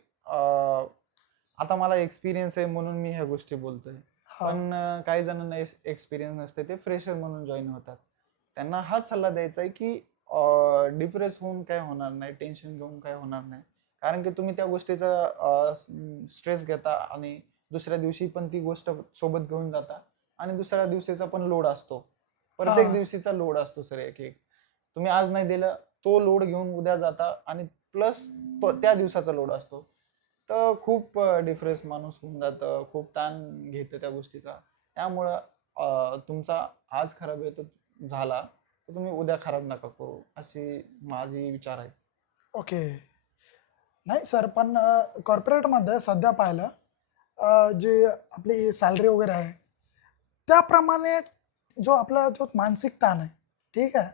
आता मला एक्सपिरियन्स आहे म्हणून मी ह्या गोष्टी बोलतोय. हा पण काही जणांना एक्सपिरियन्स नसते, ते फ्रेशर म्हणून जॉईन होतात. त्यांना हाच सल्ला द्यायचा आहे की डिप्रेस होऊन काय होणार नाही, टेन्शन घेऊन काय होणार नाही. कारण की तुम्ही त्या गोष्टीचा स्ट्रेस घेता आणि दुसऱ्या दिवशी पण ती गोष्ट सोबत घेऊन जाता, आणि दुसऱ्या दिवशीचा पण लोड असतो. प्रत्येक हा दिवशीचा लोड असतो सर. एक एक तुम्ही आज नाही दिलं तो लोड घेऊन उद्या जाता आणि प्लस त्या दिवसाचा लोड असतो. तर खूप डिफरेन्स माणूस होऊन जातं, खूप ताण घेतं त्या गोष्टीचा. त्यामुळं तुमचा आज खराब आहे तर झाला, तर तुम्ही उद्या खराब नका करू, अशी माझी विचार आहेत. ओके. नाही सर, पण कॉर्पोरेटमध्ये सध्या पाहिलं जी आपली सॅलरी वगैरे आहे, त्याप्रमाणे जो आपला जो मानसिक ताण आहे, ठीक आहे,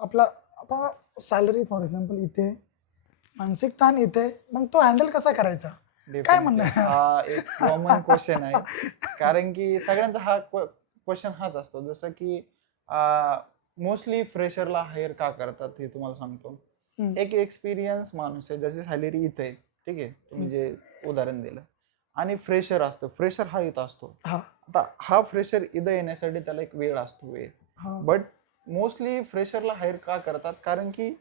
आपला आता सॅलरी फॉर एक्झाम्पल इथे, मानसिक ताण इथे, मग तो हँडल कसा करायचा? काय म्हणणं डेफिनेटली आहे? हा एक कॉमन क्वेश्चन आहे. कारण की सगळ्यांचा हा क्वेश्चन हाच असतो. जसं की मोस्टली फ्रेशरला हायर का करतात हे तुम्हाला सांगतो. हम्म, एक एक्सपिरियन्स माणूस आहे, ज्याची सॅलरी इथे आहे, ठीक आहे, तुम्ही हम्म, जे उदाहरण दिलं, आणि फ्रेशर असतो. फ्रेशर हा इथं असतो. हा आता हा फ्रेशर इथं येण्यासाठी त्याला एक वेळ असतो, वेळ. हा बट मोस्टली फ्रेशरला हायर का करतात? कारण की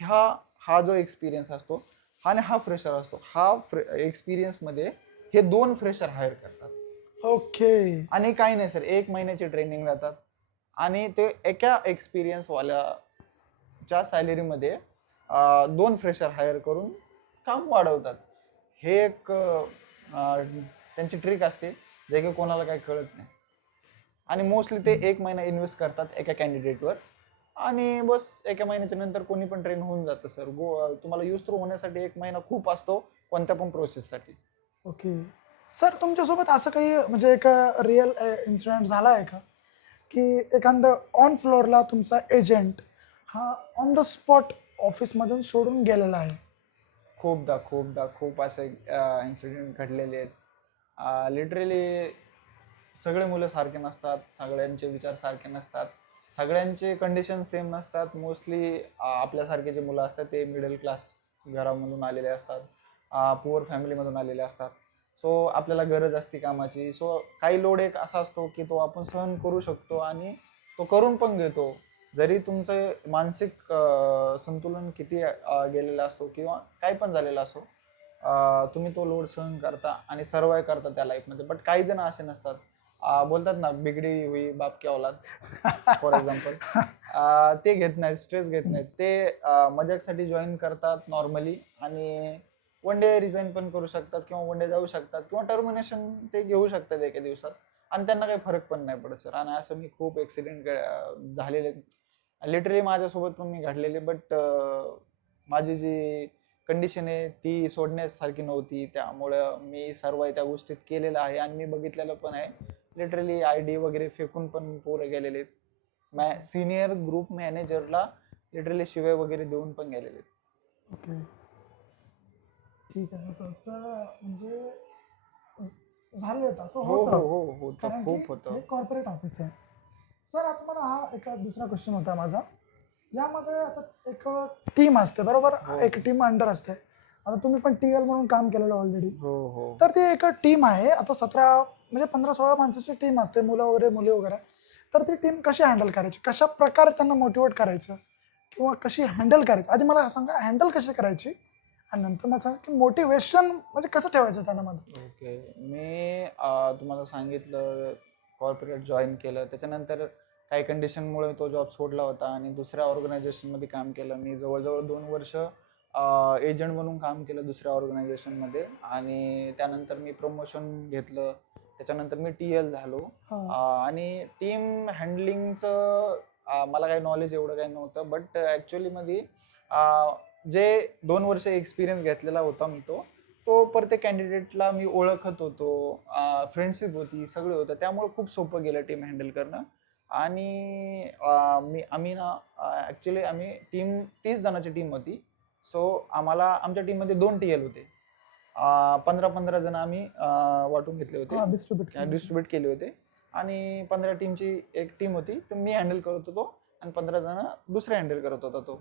ह्या हा जो एक्सपिरियन्स असतो आणि हा फ्रेशर असतो, हा एक्सपिरियन्स मध्ये हे दोन फ्रेशर हायर करतात. ओके. आणि काही नाही सर, 1 महिन्याची ट्रेनिंग राहतात आणि ते एका एक्सपिरियन्स वाल्याच्या सॅलरीमध्ये दोन फ्रेशर हायर करून काम वाढवतात. हे एक त्यांची ट्रिक असते, जे की कोणाला काही कळत नाही. आणि मोस्टली ते 1 महिना इन्व्हेस्ट करतात एका कॅन्डिडेटवर आणि बस एका महिन्याच्या नंतर कोणी पण ट्रेन होऊन जातं सर. तुम्हाला यूज थ्रू होण्यासाठी 1 महिना खूप असतो कोणत्या पण प्रोसेससाठी. ओके. सर, तुमच्यासोबत असं काही म्हणजे एक रिअल इन्सिडेंट झाला आहे का, की एखादं ऑन फ्लोअरला तुमचा एजंट हा ऑन द स्पॉट ऑफिसमधून सोडून गेलेला आहे? खूपदा खूपदा खूप असे इन्सिडेंट घडलेले आहेत. लिटरली सगळे मुलं सारखे नसतात, सगळ्यांचे विचार सारखे नसतात, सगळ्यांचे कंडिशन सेम नसतात. मोस्टली आपल्यासारखे जे मुलं असतात ते मिडल क्लास घरामधून आलेले असतात, पुअर फॅमिलीमधून आलेले असतात. सो आपल्याला गरज असते कामाची. सो काही लोड एक असा असतो की तो आपण सहन करू शकतो आणि तो करून पण घेतो. जरी तुमचं मानसिक संतुलन किती गेलेलं असतो किंवा काय पण झालेलं असो, तुम्ही तो लोड सहन करता आणि सर्वाइव्ह करता त्या लाईफमध्ये. बट काही जण असे नसतात, बोलतात ना, बिगडी हुई बाप की औलाद, फॉर एक्झाम्पल. ते घेत नाहीत, स्ट्रेस घेत नाहीत. ते मजाकसाठी जॉईन करतात नॉर्मली आणि वन डे रिझाईन पण करू शकतात किंवा वन डे जाऊ शकतात किंवा टर्मिनेशन ते घेऊ शकतात एका दिवसात आणि त्यांना काही फरक पण नाही पडत सर. आणि असं मी खूप ऍक्सिडेंट झालेले लिटरली माझ्यासोबत पण मी घडलेले. बट माझी जी कंडिशन आहे ती सोडण्यासारखी नव्हती, त्यामुळं मी सर्व त्या गोष्टीत केलेलं आहे आणि मी बघितलेलं पण आहे. लिटरली आयडी वगैरे फेकून पण पोरं गेलेले. सिनियर ग्रुप मॅनेजरला लिटरली शिव्या वगैरे देऊन पण गेलेले. ओके. ठीक आहे ना सर. तर म्हणजे झाले असं हो हो होतं, हो, होतं, कारण की खूप हे होतं. कॉर्पोरेट ऑफिस आहे. सर, आता मला हा एक दुसरा क्वेश्चन होता माझा. यामध्ये आता एक टीम असते बरोबर, हो एक टीम अंडर असते. आता तुम्ही पण टी एल म्हणून काम केलेलं ऑलरेडी. हो हो. तर ती एक टीम आहे, आता 17 म्हणजे 15-16 माणसाची टीम असते, मुलं वगैरे मुली वगैरे. तर ती टीम कशी हँडल करायची, कशा प्रकारे त्यांना मोटिवेट करायचं किंवा कशी हँडल करायची, आधी मला सांगा हँडल कशी करायची, आणि नंतर मला सांगा की मोटिवेशन म्हणजे कसं ठेवायचं त्यांनामध्ये. ओके. मी तुम्हाला सांगितलं, कॉर्पोरेट जॉईन केलं. त्याच्यानंतर काही कंडिशनमुळे तो जॉब सोडला होता आणि दुसऱ्या ऑर्गनायझेशनमध्ये काम केलं. मी जवळजवळ 2 वर्ष एजंट म्हणून काम केलं दुसऱ्या ऑर्गनायझेशनमध्ये आणि त्यानंतर मी प्रमोशन घेतलं. त्याच्यानंतर मी टी-एल झालो. हा. आणि टीम हँडलिंगचं मला काही नॉलेज एवढं काही नव्हतं. बट ॲक्च्युअलीमध्ये जे 2 वर्ष एक्सपिरियन्स घेतलेला होता मी, तो प्रत्येक कॅन्डिडेटला मी ओळखत होतो. फ्रेंडशिप होती, सगळं होतं. त्यामुळे खूप सोपं गेलं टीम हँडल करणं. आणि आम्ही ना, ॲक्च्युली आम्ही टीम 30 जणांची टीम होती. सो आम्हाला आमच्या टीममध्ये 2 टी-एल होते. 15-15 जण आम्ही वाटून घेतले होते, हा, डिस्ट्रीब्यूट केलं होतं. डिस्ट्रीब्यूट केले होते. आणि 15 टीमची एक टीम होती, तर मी हँडल करत होतो आणि 15 जण दुसरे हँडल करत होता तो.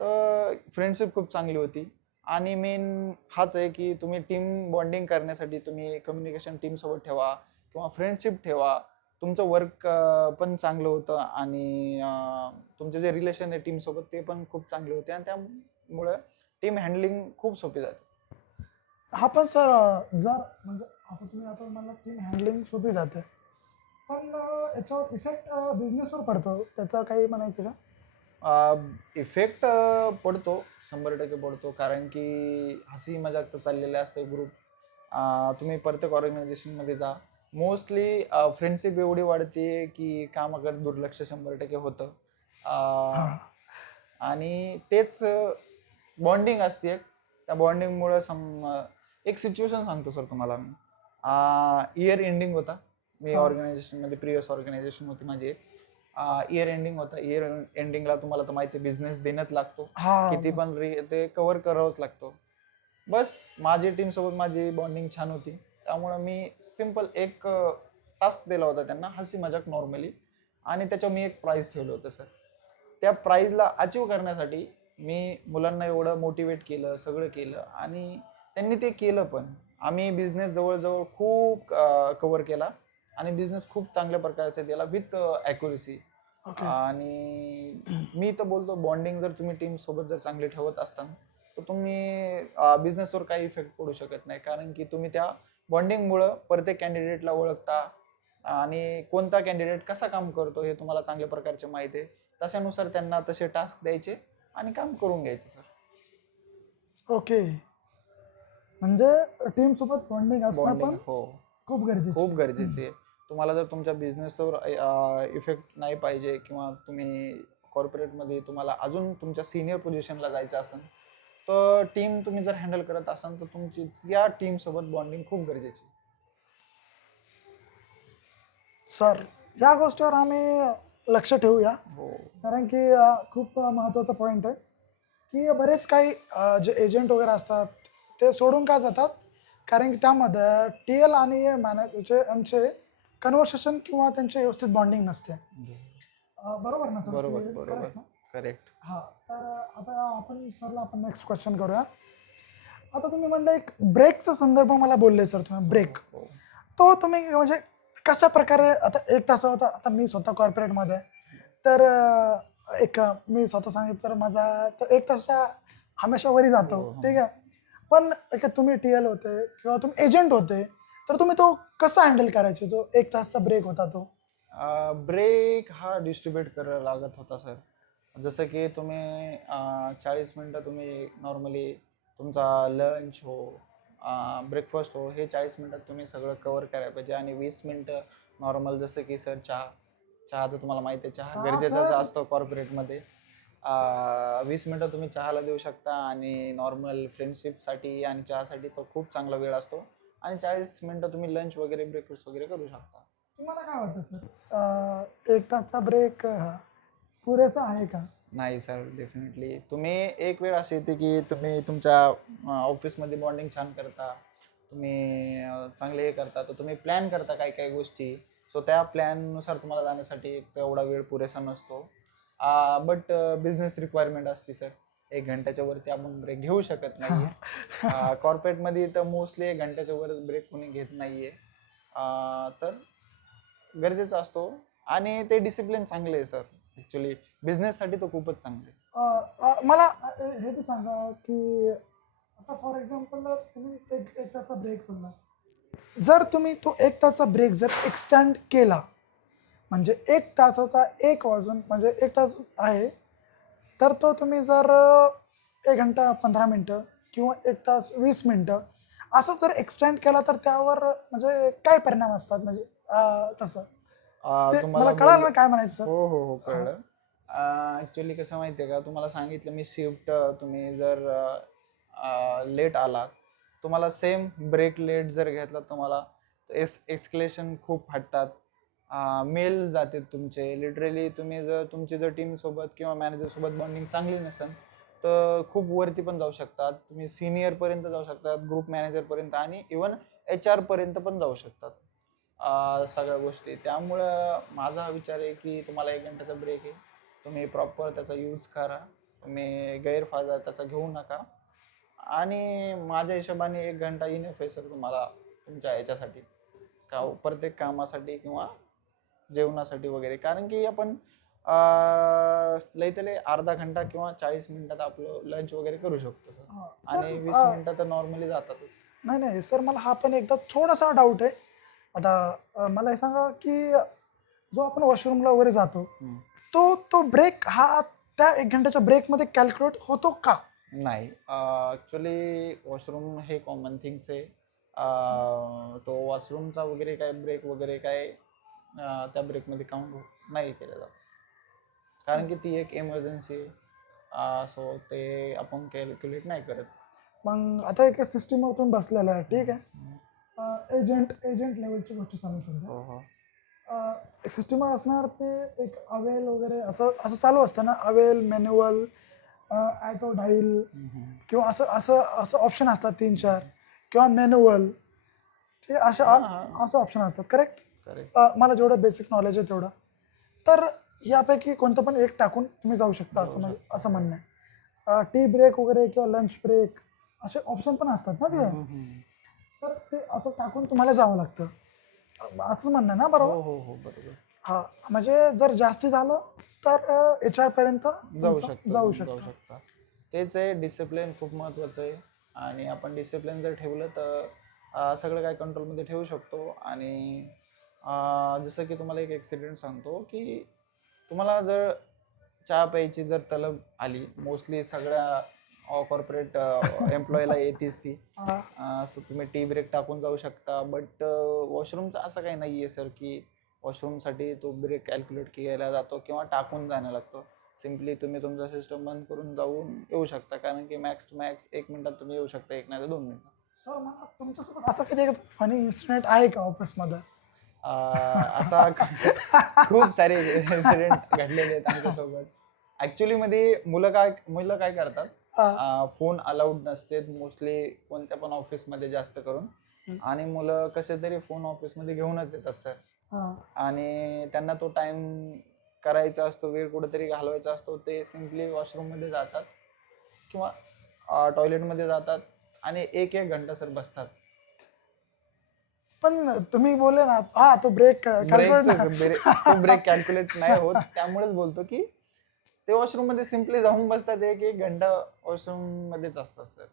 तर फ्रेंडशिप खूप चांगली होती. आणि मेन हाच आहे की तुम्ही टीम बॉन्डिंग करण्यासाठी तुम्ही कम्युनिकेशन टीमसोबत ठेवा किंवा फ्रेंडशिप ठेवा. तुमचं वर्क पण चांगलं होतं आणि तुमचे जे रिलेशन आहे टीमसोबत ते पण खूप चांगले होते आणि त्यामुळं टीम हँडलिंग खूप सोपी जाते. हा, पण सर जर म्हणजे असं तुम्ही आता मला टीम हँडलिंग सोपी जाते, पण याच्यावर इफेक्ट बिझनेसवर पडतो, त्याचं काही म्हणायचं का? इफेक्ट पडतो, 100% पडतो. कारण की हसी मजाक तर चाललेले असते ग्रुप. तुम्ही प्रत्येक ऑर्गनायझेशनमध्ये जा. मोस्टली फ्रेंडशिप एवढी वाढते की कामाकडे दुर्लक्ष 100% होतं. हा. अ, आणि तेच बॉन्डिंग असते एक. त्या बॉन्डिंगमुळे एक सिच्युएशन सांगतो सर तुम्हाला मी. इयर एंडिंग होता. मी हा. ऑर्गनायझेशनमध्ये प्रिवियस ऑर्गनायझेशन होती माझी एक. इयर एंडिंग होता. इयर एंडिंगला तुम्हाला तर माहिती बिझनेस देणंच लागतो. हा. किती पण ते कव्हर करावंच लागतो. बस माझी टीम सोबत माझी बॉन्डिंग छान होती. त्यामुळं मी सिंपल एक टास्क दिला होता त्यांना, हसी मजाक नॉर्मली, आणि त्याच्यावर मी एक प्राइज ठेवलं होतं सर. त्या प्राइजला अचीव करण्यासाठी मी मुलांना एवढं मोटिवेट केलं, सगळं केलं, आणि त्यांनी ते केलं पण. आम्ही बिझनेस जवळजवळ खूप कव्हर केला आणि बिझनेस खूप चांगल्या प्रकारचा दिला विथ ॲक्युरेसी. ओके. आणि मी तर बोलतो, बॉन्डिंग जर तुम्ही टीम सोबत जर चांगली ठेवत असताल तर तुम्ही बिझनेसवर काही इफेक्ट पडू शकत नाही. कारण की तुम्ही त्या बॉन्डिंगमुळं प्रत्येक कॅन्डिडेटला ओळखता आणि कोणता कॅन्डिडेट कसा काम करतो हे तुम्हाला चांगल्या प्रकारचे माहिती आहे. तशानुसार त्यांना तसे टास्क द्यायचे आणि काम करून घ्यायचं सर. ओके. म्हणजे टीम सोबत बॉन्डिंग असणं बॉन्डिंग पण हो, खूप गरजेची खूप आहे. गरजेची आहे. तुम्हाला जर तुमच्या बिझनेसवर इफेक्ट नाही पाहिजे किंवा तुम्ही कॉर्पोरेटमध्ये तुम्हाला अजून तुमच्या सिनियर पोझिशनला जायचं असेल, तर टीम तुम्ही जर हँडल करत असाल तर तुमची त्या टीम सोबत बॉन्डिंग खूप गरजेची आहे. सर, या गोष्टीवर आम्ही लक्ष ठेवूया, हो कारण की खूप महत्त्वाचा पॉईंट आहे की बरेच काही जे एजंट वगैरे असतात ते सोडून का जातात, कारण की त्यामध्ये टी एल आणि मॅनेजरचे यांचे कन्व्हर्सेशन किंवा त्यांचे व्यवस्थित बॉन्डिंग नसते. बरोबर ना सर? बरोबर ते बरोबर, करेक्ट ना? करेक्ट. हां. तर आता आपण नेक्स्ट क्वेश्चन करूया. आता तुम्ही म्हणलं एक ब्रेकचा संदर्भ मला बोलले सर तुम्ही, ब्रेक. हो तो तुम्ही म्हणजे कशा प्रकारे, आता 1 तास होता, आता मी स्वतः कॉर्पोरेटमध्ये आहे. तर मी स्वतः सांगितलं तर माझा तर 1 तासाच्या हमेशा वरी जातो. हो, हो. ठीक आहे. पण तुम्ही टी-एल होते किंवा तुम्ही एजंट होते, तर तुम्ही तो कसा हँडल करायचे? तो 1 तासचा ब्रेक होता तो? ब्रेक हा डिस्ट्रीब्यूट करायला लागत होता सर. जसं की तुम्ही 40 मिनिटं तुम्ही नॉर्मली तुमचा लंच हो, ब्रेकफास्ट हो, हे 40 मिनिटात तुम्ही सगळं कव्हर करायला पाहिजे. आणि 20 मिनिटं नॉर्मल, जसं की सर चहा. चहा तर तुम्हाला माहिती आहे, चहा हां गरजेचाच सर. असतो कॉर्पोरेटमध्ये. 20 मिनिटं तुम्ही चहाला देऊ शकता आणि नॉर्मल फ्रेंडशिपसाठी आणि चहासाठी तो खूप चांगला वेळ असतो. आणि 40 मिनिटं तुम्ही लंच वगैरे ब्रेकफास्ट वगैरे करू शकता. तुम्हाला काय वाटतं सर? 1 तासचा ब्रेक पुरेसा आहे का? नाही सर, डेफिनेटली तुम्ही एक वेळ अशी येते की तुम्ही तुमच्या ऑफिसमध्ये बॉन्डिंग छान करता, तुम्ही चांगले हे करता, तर तुम्ही प्लॅन करता काही काही गोष्टी. सो त्या प्लॅननुसार तुम्हाला जाण्यासाठी एक तेवढा वेळ पुरेसा नसतो. बट बिझनेस रिक्वायरमेंट असते सर. 1 घंट्याच्या वरती आपण ब्रेक घेऊ शकत नाहीये. कॉर्पोरेटमध्ये तर मोस्टली 1 घंट्याच्या वर ब्रेक कोणी घेत नाहीये. तर गरजेचा असतो. आणि ते डिसिप्लिन चांगले आहे सर. ॲक्च्युली बिझनेससाठी तो खूपच चांगले आहे. मला हे बी सांगा की आता फॉर एक्झाम्पल तुम्ही एक तासचा ब्रेक बोलला. जर तुम्ही तो 1 तासचा ब्रेक जर एक्सटेंड केला, म्हणजे 1 तासाचा 1 वाजून म्हणजे 1 तास आहे, तर तो तुम्ही जर 1 घंटा 15 मिनिटं किंवा 1 तास 20 मिनिटं असं जर एक्सटेंड केला, तर त्यावर म्हणजे काय परिणाम असतात म्हणजे तसं? ते मला तुम्हाला कळालं ना काय म्हणायचं सर? हो हो हो, हां. कळलं. ॲक्च्युली कसं माहिती आहे का, तुम्हाला सांगितलं मी, शिफ्ट तुम्ही जर लेट आलात, तुम्हाला सेम ब्रेक लेट जर घेतला, तुम्हाला एक्सक्लेशन खूप फाटतात. मेल जाते तुमचे. लिटरली तुम्ही जर तुमची जर टीम सोबत किंवा मॅनेजर सोबत बॉन्डिंग चांगली नसेल, तर खूप वरती पण जाऊ शकतात. तुम्ही सीनियर पर्यंत जाऊ शकतात, ग्रुप मॅनेजर पर्यंत, आणि इवन HR पर्यंत पण जाऊ शकतात. सगळ्या गोष्टी. त्यामुळं माझा हा विचार आहे की तुम्हाला 1 घंट्याचा ब्रेक आहे. तुम्ही प्रॉपर त्याचा यूज करा. तुम्ही गैरफायदा त्याचा घेऊ नका. आणि माझ्या हिशोबाने 1 घंटा इनफ आहे सर तुम्हाला तुमच्या ह्याच्यासाठी. प्रत्येक कामासाठी किंवा जेवणासाठी वगैरे. कारण की आपण लय अर्धा घंटा किंवा 40 मिनिटात आपलं लंच वगैरे करू शकतो सर. सर आणि 20 मिनिटं तर नॉर्मली जातातच. नाही, नाही सर, मला हा पण एकदा थोडासा डाऊट आहे. आता मला हे सांगा की जो आपण वॉशरूमला वगैरे जातो, हम्म. तो ब्रेक हा त्या 1 घंट्याच्या ब्रेकमध्ये कॅल्क्युलेट होतो का? नाही, ॲक्च्युली वॉशरूम हे कॉमन थिंग्स आहे. तो वॉशरूमचा वगैरे काय ब्रेक वगैरे काय त्या ब्रेकमध्ये काउंट नाही केलं जात, कारण की ती एक इमर्जन्सी आहे. सो ते आपण कॅल्क्युलेट नाही करत. मग आता एका सिस्टीमवर तुम्ही बसलेला आहे, ठीक आहे. एजंट लेवलची गोष्ट सांगू सध्या. हो हो एक सिस्टीमवर असणार ते एक अवेल वगैरे असं असं चालू असतं ना, अवेल, मॅन्युअल, ॲटो डाईल किंवा असं असं असं ऑप्शन असतात 3-4 किंवा मॅन्युअल, ठीक आहे, असं ऑप्शन असतात, करेक्ट? करेक्ट. मला जेवढं बेसिक नॉलेज आहे तेवढं. तर यापैकी कोणतं पण एक टाकून तुम्ही जाऊ शकता असं म्हणजे असं म्हणणं आहे. टी ब्रेक वगैरे किंवा लंच ब्रेक असे ऑप्शन पण असतात ना ते. तर ते असं टाकून तुम्हाला जावं लागतं, असं म्हणणं आहे ना, हो बरोबर? हो हो बरोबर. हां, म्हणजे जर जास्ती झालं तर HR पर्यंत जाऊ तुमचं जाऊ शकतं. शकता. तेच आहे, डिसिप्लिन खूप महत्त्वाचं आहे. आणि आपण डिसिप्लिन जर ठेवलं तर सगळं काही कंट्रोलमध्ये ठेवू शकतो. आणि जसं की तुम्हाला एक ॲक्सिडेंट सांगतो, की तुम्हाला जर चहा प्यायची जर तलब आली, मोस्टली सगळ्या कॉर्पोरेट एम्प्लॉईला येतेच ती. सो तुम्ही टी ब्रेक टाकून जाऊ शकता. बट वॉशरूमचं असं काही नाही आहे सर, की वॉशरूमसाठी तो ब्रेक कॅल्क्युलेट केला जातो किंवा टाकून जाणं लागतं. सिम्पली तुम्ही तुमचा सिस्टम बंद करून जाऊन येऊ शकता, कारण की मॅक्स टू मॅक्स 1 मिनिटात तुम्ही येऊ शकता, 1 नाही तर 2 मिनिटात. सर, मला तुमच्यासोबत असं कधी फनी इन्सिडेंट आहे का ऑफिसमध्ये? असा खूप सारे इन्सिडेंट घडलेले आहेत आमच्यासोबत. ॲक्च्युलीमध्ये मुलं काय करतात, हां, फोन अलाउड नसते मोस्टली कोणत्या पण ऑफिसमध्ये जास्त करून. आणि मुलं कसे तरी फोन ऑफिसमध्ये घेऊनच येतात सर. हां. आणि त्यांना तो टाइम करायचा असतो, वेळ कुठेतरी घालवायचा असतो. ते सिम्पली वॉशरूममध्ये जातात किंवा टॉयलेटमध्ये जातात आणि 1-1 घंटा सर बसतात. पण तुम्ही बोलले ना, हां, तो ब्रेक कॅल्क्युलेट तो ब्रेक कॅल्क्युलेट नाही होत. त्यामुळेच बोलतो की ते वॉशरूममध्ये सिम्पली जाऊन बसतात, 1-1 घंटा वॉशरूममध्येच असतात सर.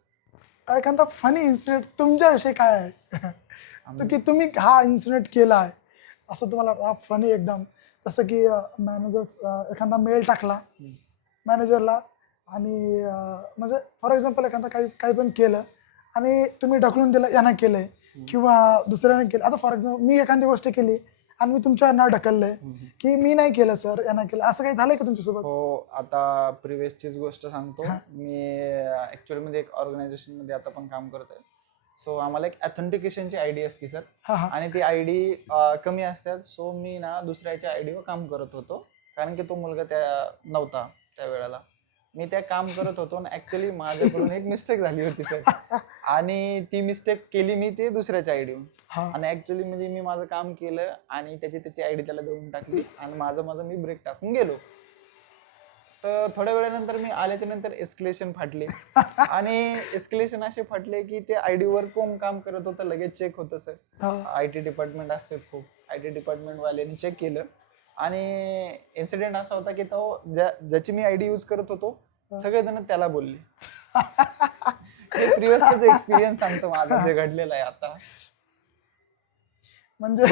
एखादा फनी इन्सिडेंट तुमच्याविषयी काय आहे? तर की आम्ही तुम्ही हा इन्सिडेंट केला आहे, असं तुम्हाला वाटतं, हा फनी एकदम, जसं की मॅनेजर एखादा मेल टाकला मॅनेजरला आणि म्हणजे फॉर एक्झाम्पल एखादा काही काही पण केलं आणि तुम्ही ढकलून दिलं, यानं केलंय किंवा दुसऱ्याने केलं. आता फॉर एक्झाम्पल मी एखादी गोष्ट केली आणि मी तुमच्यावर नाव ढकललंय की मी नाही केलं सर, यानं केलं, असं काही झालंय का तुमच्यासोबत? हो, आता प्रिव्हियसचीच गोष्ट सांगतो. हां, मी ॲक्च्युअलमध्ये एक ऑर्गनायझेशनमध्ये आता पण काम करतोय. सो आम्हाला एक ऑथेंटिकेशनची आयडी असते सर. हां, हां. आणि ती आयडी कमी असतात. सो मी ना दुसऱ्याच्या आयडीवर काम करत होतो, कारण की तो मुलगा नव्हता त्यावेळेला. मी त्या काम करत होतो आणि ॲक्च्युअली माझ्याकडून एक मिस्टेक झाली होती सर. आणि ती मिस्टेक केली मी ते दुसऱ्याच्या आयडीवर. हां. आणि ॲक्च्युअली म्हणजे मी माझं काम केलं आणि त्याची आयडी त्याला देऊन टाकली आणि माझं मी ब्रेक टाकून गेलो. तर थोड्या वेळानंतर मी आल्याच्या नंतर एस्केलेशन फाटले. आणि एस्केलेशन असे फाटले की ते आयडीवर कोण काम करत होतं लगेच चेक होतं सर. हां. IT डिपार्टमेंट असते खूप. IT डिपार्टमेंट वाल्यांनी चेक केलं आणि इन्सिडेंट असा होता की तो ज्याची मी आयडी यूज करत होतो, सगळेजण त्याला बोलले. हे प्रिव्हियसचाच एक्सपिरियन्स सांगतो माझा जे घडलेला आहे आता. म्हणजे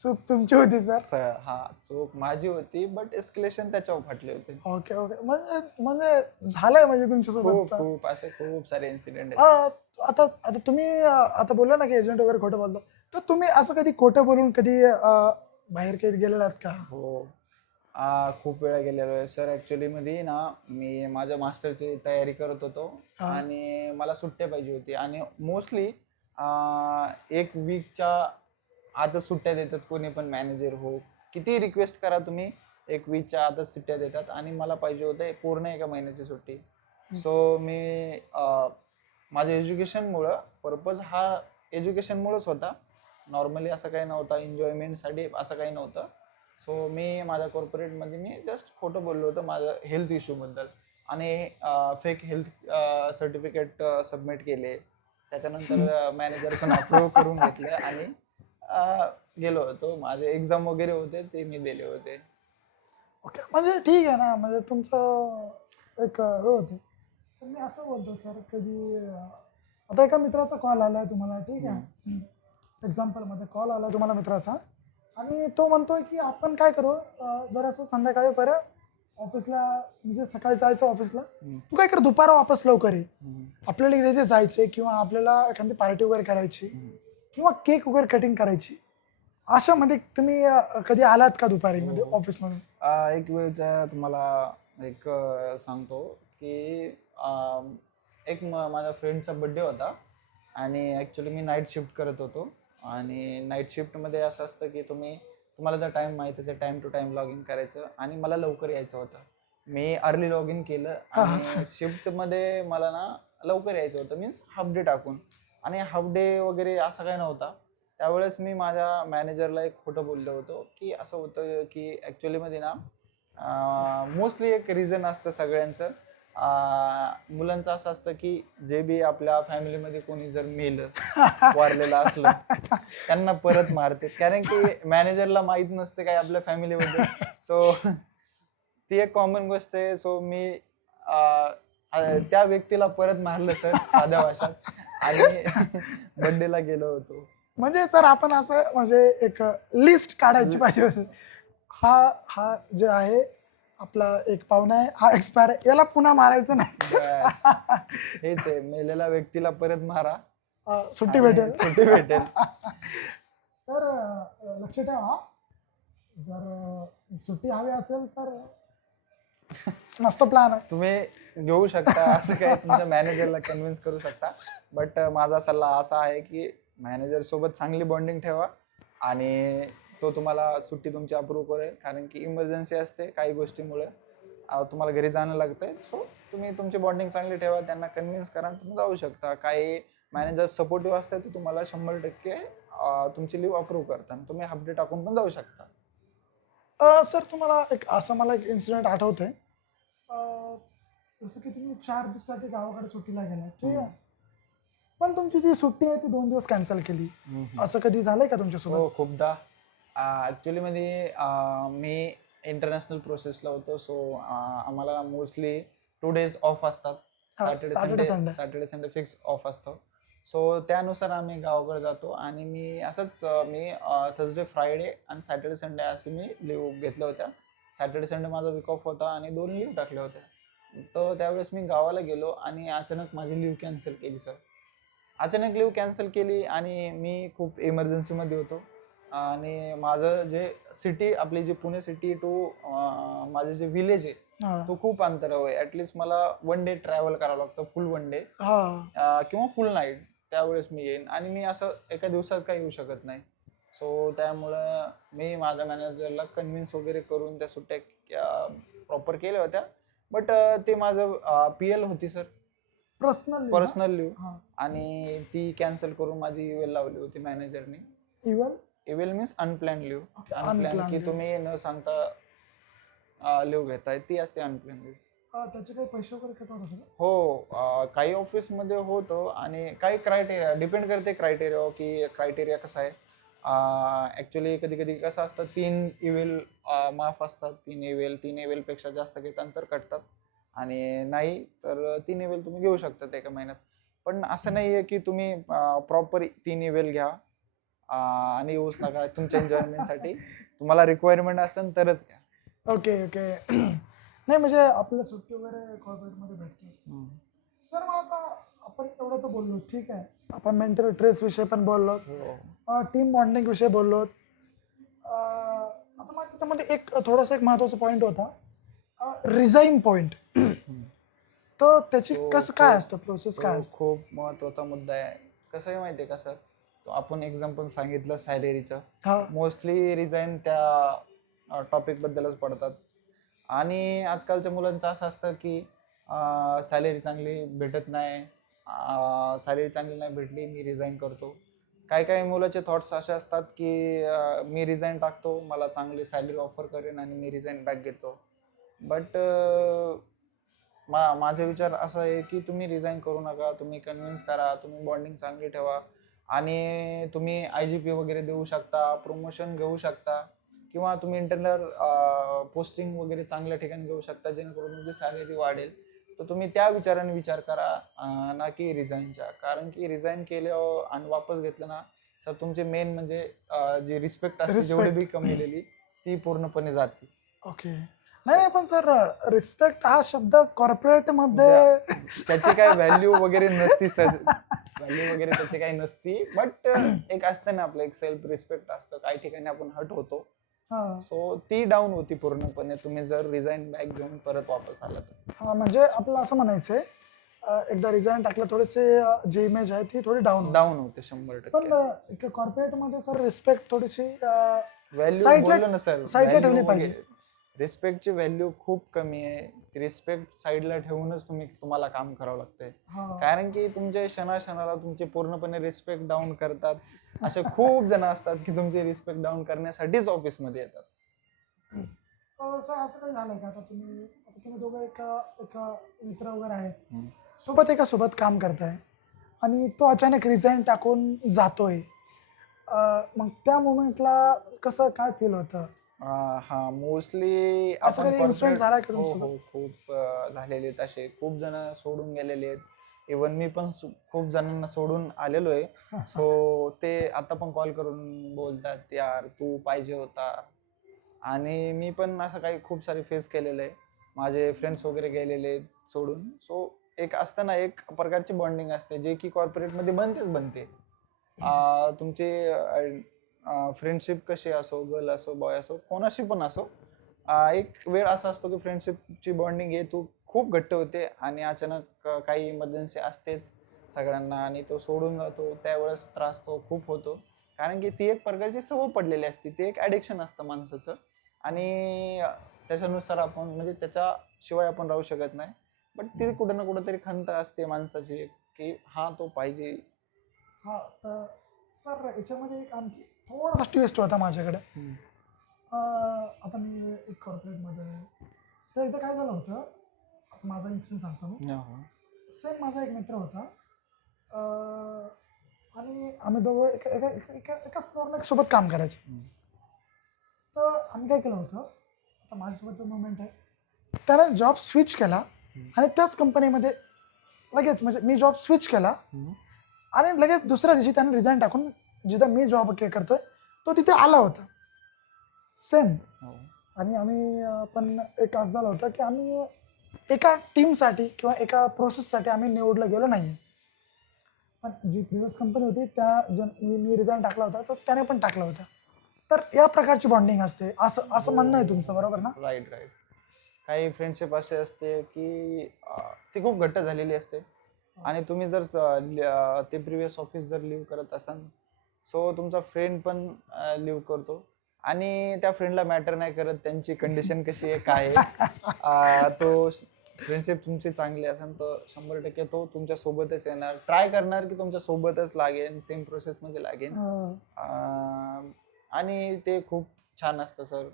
चूक तुमची होती सर. हा, चूक माझी होती, बट एस्केलेशन त्याच्यावर फाटले होते. Okay, okay. म्हणजे म्हणजे झालंय म्हणजे तुमच्यासोबत. खूप असे खूप सारे इन्सिडेंट आहेत. अ, आता आता तुम्ही आता बोलला ना, की एजंट वगैरे खोटं बोलतात. तर तुम्ही असं कधी खोटं बोलून कधी बाहेर कधी गेलेला आहात का? हो. खूप वेळा गेलेलो आहे सर. ॲक्च्युअली मध्ये ना, मी माझ्या मास्टरची तयारी करत होतो हां. आणि मला सुट्ट्या पाहिजे होती आणि मोस्टली 1 वीकच्या आतच सुट्ट्या देतात कोणी पण मॅनेजर हो. कितीही रिक्वेस्ट करा तुम्ही, 1 वीकच्या आतच सुट्ट्या देतात आणि मला पाहिजे होतं पूर्ण 1 महिन्याची सुट्टी. सो मी माझ्या एज्युकेशनमुळं पर्पज हा एज्युकेशनमुळंच होता. नॉर्मली असं काही नव्हता, एन्जॉयमेंटसाठी असं काही नव्हतं. सो मी माझ्या कॉर्पोरेटमध्ये मी जस्ट खोटं बोललो होतं माझं हेल्थ इश्यूबद्दल. आणि फेक हेल्थ सर्टिफिकेट सबमिट केले. त्याच्यानंतर मॅनेजर पण अप्रूव्ह करून घेतलं आणि गेलो होतो. माझे एक्झाम वगैरे होते ते मी दिले होते. ओके. म्हणजे ठीक आहे ना, म्हणजे तुमचं एक हे होते. तर मी असं बोलतो सर, कधी आता एका मित्राचा कॉल आलाय तुम्हाला, ठीक आहे. एक्झाम्पलमध्ये कॉल आला तुम्हाला मित्राचा आणि तो म्हणतोय की आपण काय करू, जर असं संध्याकाळी बरं ऑफिसला म्हणजे सकाळी जायचं ऑफिसला, हम्म. तू काय कर दुपार वापस लवकर ये. हम्म. आपल्याला इथे जायचंय किंवा आपल्याला एखादी पार्टी वगैरे करायची हम्म. किंवा केक वगैरे कटिंग करायची, अशामध्ये तुम्ही कधी आलात का दुपारी हो, मध्ये हो. ऑफिसमधून? एक वेळचा तुम्हाला एक सांगतो की एक माझ्या फ्रेंडचा बर्थडे होता आणि ॲक्च्युली मी नाईट शिफ्ट करत होतो आणि नाईट शिफ्टमध्ये असं असतं की तुम्हाला जर टाईम माहितीच आहे, time to time log in करायचं आणि मला लवकर यायचं होतं. मी अर्ली लॉग इन केलं हा आणि शिफ्टमध्ये मला ना लवकर यायचं होतं, मीन्स हाफ डे टाकून. आणि हाफ डे वगैरे असं काही नव्हता. त्यावेळेस मी माझ्या मॅनेजरला एक खोटं बोललो होतो की असं होतं की ॲक्च्युलीमध्ये ना मोस्टली एक रिझन असतं सगळ्यांचं. मुलांचं असं असतं की जे बी आपल्या फॅमिलीमध्ये कोणी जर मेलं, वारलेलं असलं, त्यांना परत मारते. कारण की मॅनेजरला माहित नसते काय आपल्या फॅमिलीबद्दल. सो ती एक कॉमन गोष्ट आहे. सो मी त्या व्यक्तीला परत मारलं सर साध्या भाषात आणि बर्थडेला गेलो होतो. म्हणजे सर आपण असं म्हणजे एक लिस्ट काढायची पाहिजे होती. हा हा जे आहे आपला एक पाहुणा आहे, हा एक्सपायर आहे, याला पुन्हा मारायचं नाही. बस हेच आहे, मेलेल्या व्यक्तीला परत मारा सुट्टी आणि भेटेल. सुट्टी भेटेल. तर लक्ष ठेवा, जर सुट्टी हवी असेल तर मस्त प्लॅन आहे. तुम्ही घेऊ शकता, असं काही तुमच्या मॅनेजरला कन्व्हिन्स करू शकता. बट माझा सल्ला असा आहे की मॅनेजर सोबत चांगली बॉन्डिंग ठेवा आणि तो तुम्हाला सुट्टी तुमची अप्रूव्ह करेल. कारण की इमर्जन्सी असते काही गोष्टीमुळे तुम्हाला घरी जाणं लागतंय. सो तुम्ही तुमची बॉन्डिंग चांगली ठेवा, त्यांना कन्व्हिन्स करा, तुम्ही जाऊ शकता. काही मॅनेजर सपोर्टिव्ह असतात ते तुम्हाला 100% तुमची लीव्ह अप्रूव्ह करतात. तुम्ही हाफ डे टाकून पण जाऊ शकता. सर तुम्हाला एक असं मला एक इन्सिडेंट आठवतोय. जसं की तुम्ही 4 दिवसासाठी गावाकडे सुट्टीला गेला, ठीक आहे. पण तुमची जी सुट्टी आहे ती 2 दिवस कॅन्सल केली. असं कधी झालंय का तुमच्यासोबत? हो, खूपदा. ॲक्च्युली मध्ये मी इंटरनॅशनल प्रोसेसला होतो. सो आम्हाला मोस्टली 2 डेज ऑफ असतात. Saturday Sunday. Saturday Sunday fix of असतो. सो त्यानुसार आम्ही गावाकडे जातो आणि मी असंच थर्सडे, फ्रायडे आणि सॅटर्डे, संडे असे मी लीव्ह घेतल्या होत्या. सॅटर्डे, संडे माझा वीक ऑफ होता आणि 2 लीव्ह टाकल्या होत्या. तर त्यावेळेस मी गावाला गेलो आणि अचानक माझी लीव्ह कॅन्सल केली सर. अचानक लीव्ह कॅन्सल केली आणि मी खूप इमर्जन्सीमध्ये होतो आणि माझं जे सिटी आपली जी पुणे सिटी टू माझं जे विलेज आहे हा तो खूप अंतरावर आहे. ॲटलिस्ट मला 1 डे ट्रॅव्हल करावं लागतं, फुल 1 डे हा किंवा फुल नाईट. त्यावेळेस मी येईन आणि मी असं एका दिवसात काही येऊ शकत नाही. सो त्यामुळं मी माझ्या मॅनेजरला कन्व्हिन्स वगैरे करून त्या सुट्ट्या प्रॉपर केल्या होत्या. बट ते माझं PL होती सर, पर्सनल पर्सनल लिव्ह, हा आणि ती कॅन्सल करून माझी इवेल लावली होती मॅनेजरने. इवन इवेल means unplanned leave. Unplanned unplanned की तुम्ही न सांगता लिव्ह घेताय, ती असते अनप्लॅन लिव्ह. त्याचे काही पैसे वगैरे कट होत असेल ना? हो, काही ऑफिसमध्ये होतं आणि काही क्रायटेरिया डिपेंड करते क्रायटेरिया की क्रायटेरिया कसा आहे. ॲक्च्युली कधी कधी कसं असतं, 3 इवेल माफ असतात. 3 इवेलपेक्षा जास्त घेतात तर कटतात आणि नाही तर 3 इवेल तुम्ही घेऊ शकता एका महिन्यात. पण असं नाही आहे की तुम्ही प्रॉपर 3 इवेल घ्या आणि येऊच नका. तुमच्या एन्जॉयमेंटसाठी तुम्हाला रिक्वायरमेंट असेल तरच घ्या. Okay okay. नाही म्हणजे आपल्याला सुट्टी वगैरे कॉर्पोरेटमध्ये भेटते. सर मग आता आपण एवढं तर बोललो, ठीक आहे. आपण मेंटल स्ट्रेस विषयी पण बोललो, हो. टीम बॉन्डिंग विषयी बोललो. आता मग त्याच्यामध्ये एक थोडासा एक महत्त्वाचा पॉईंट होता, रिझाईन पॉईंट. तर त्याची तो कसं काय खूप असतं, प्रोसेस तो काय असतं? खूप महत्त्वाचा मुद्दा आहे. कसं आहे माहिती आहे का सर, तो आपण एक्झाम्पल सांगितलं सॅलरीचं. हा मोस्टली रिझाईन त्या टॉपिकबद्दलच पडतात आणि आजकालच्या मुलांचं असं असतं की सॅलरी चांगली भेटत नाही, सॅलरी चांगली नाही भेटली मी रिझाईन करतो. काही काही मुलाचे थॉट्स असे असतात की मी रिझाईन टाकतो, मला चांगली सॅलरी ऑफर करेन आणि मी रिझाईन बॅक घेतो. बट माझा विचार असा आहे की तुम्ही रिझाईन करू नका, तुम्ही कन्व्हिन्स करा, तुम्ही बॉन्डिंग चांगली ठेवा आणि तुम्ही IGP वगैरे देऊ शकता, प्रमोशन घेऊ शकता किंवा तुम्ही इंटरनल पोस्टिंग वगैरे चांगल्या ठिकाणी घेऊ शकता जेणेकरून तुमची सॅलरी वाढेल. तर तुम्ही त्या विचाराने विचार करा, ना की रिझाईनच्या. कारण की रिझाईन केल्यावर आणि वापस घेतलं ना सर, तुमचे मेन म्हणजे जी रिस्पेक्ट असते जेवढी बी रिस्पेक्ट. कमविलेली ती पूर्णपणे जाते. ओके. नाही नाही, पण सर रिस्पेक्ट हा शब्द कॉर्पोरेट मध्ये त्याची काय व्हॅल्यू वगैरे नसती सर, व्हॅल्यू वगैरे त्याची काही नसती. बट एक असतं ना आपलं, एक सेल्फ रिस्पेक्ट असतं, काही ठिकाणी आपण हट होतो. हा सो ती डाऊन होती पूर्णपणे, तुम्ही जर रिझाईन बॅक घेऊन परत वापस आला तर. हा, म्हणजे आपलं असं म्हणायचंय एकदा रिझाईन टाकलं थोडेसे जी इमेज आहे ती थोडी डाऊन डाऊन होते 100%. पण कॉर्पोरेट मध्ये सर रिस्पेक्ट थोडीशी व्हॅल्यू साईडला बोललो ना सर, साईडला व्हॅल्यू ठेवली पाहिजे. वगैरे रिस्पेक्टची व्हॅल्यू खूप कमी आहे. रिस्पेक्ट साईडला ठेवूनच तुम्हाला काम करावं लागतंय. हा कारण की तुमच्या क्षणाक्षणाला तुमचे पूर्णपणे रिस्पेक्ट डाऊन करतात. असे खूप जण असतात की तुमची रिस्पेक्ट डाऊन करण्यासाठीच ऑफिसमध्ये येतात. सर असं काही झालंय का, आता तुम्ही दोघं एका मित्र वगैरे आहेत, सोबत काम करताय आणि तो अचानक रिझाईन टाकून जातोय, मग त्या मोमेंटला कसं काय फील होतं? हा, मोस्टली असं आपण कधी इन्सिडेंट कॉर्पोरेट. झालाय का हो तुमच्यासोबत? हो, खूप झालेले आहेत असे, खूप जण सोडून गेलेले आहेत. इवन मी पण खूप जणांना सोडून आलेलो आहे. सो ते आता पण कॉल करून बोलतात, यार तू पाहिजे होता. आणि मी पण असं काही खूप सारे फेस केलेलं आहे. माझे फ्रेंड्स वगैरे गेलेले आहेत सोडून. सो एक असतं ना, एक प्रकारची बॉन्डिंग असते जे की कॉर्पोरेटमध्ये बनते. तुमची फ्रेंडशिप कशी असो, गर्ल असो, बॉय असो, कोणाशी पण असो, एक वेळ असा असतो की फ्रेंडशिपची बॉन्डिंग आहे तू खूप घट्ट होते आणि अचानक काही इमर्जन्सी असतेच सगळ्यांना आणि तो सोडून जातो. त्यावेळेस त्रास तो खूप होतो. कारण की ती एक प्रकारची सवय पडलेली असते, ते एक ॲडिक्शन असतं माणसाचं. आणि त्याच्यानुसार आपण, म्हणजे त्याच्याशिवाय आपण राहू शकत नाही. बट ती कुठं ना कुठं तरी खंत असते माणसाची की हा तो पाहिजे. हा, तर सर याच्यामध्ये एक आणखी थोडासा ट्विस्ट होता माझ्याकडे. आता मी एक कॉर्पोरेटमध्ये आहे. तर इथं काय झालं होतं, आता माझा इन्सिडेंट सांगतो मी. सेम माझा एक मित्र होता, अं, आणि आम्ही दोघं एका एका एका एका एका फ्लोअरला सोबत काम करायचं. तर आम्ही काय केलं होतं, आता माझ्यासोबत मोमेंट आहे, त्याने जॉब स्विच केला आणि त्याच कंपनीमध्ये लगेच, म्हणजे मी जॉब स्विच केला आणि लगेच दुसऱ्या दिवशी त्याने रिझाईन टाकून जिथं मी जॉब करतोय तो तिथे आला होता सेम. आणि आम्ही पण एक असं झालं होतं की आम्ही एका टीमसाठी किंवा एका प्रोसेससाठी आम्ही निवडलं गेलो नाही. पण जी प्रिव्हियस कंपनी होती मी रिझाईन टाकला होता तर त्याने पण टाकला होता. तर या प्रकारची बॉन्डिंग असते, असं म्हणणं आहे तुमचं, बरोबर ना? राईट. काही फ्रेंडशिप अशी असते की ती खूप घट्ट झालेली असते. आणि तुम्ही जर ते प्रिव्हियस ऑफिस जर लिव्ह करत असाल, सो तुमचा फ्रेंड पण लिव्ह करतो. आणि त्या फ्रेंडला मॅटर नाही करत त्यांची कंडिशन कशी आहे, काय आहे. तो फ्रेंडशिप तुमची चांगली असेल तर 100% तो तुमच्या सोबतच येणार, ट्राय करणार की तुमच्या सोबतच लागेल, सेम प्रोसेसमध्ये लागेल. आणि ते खूप छान असतं सर.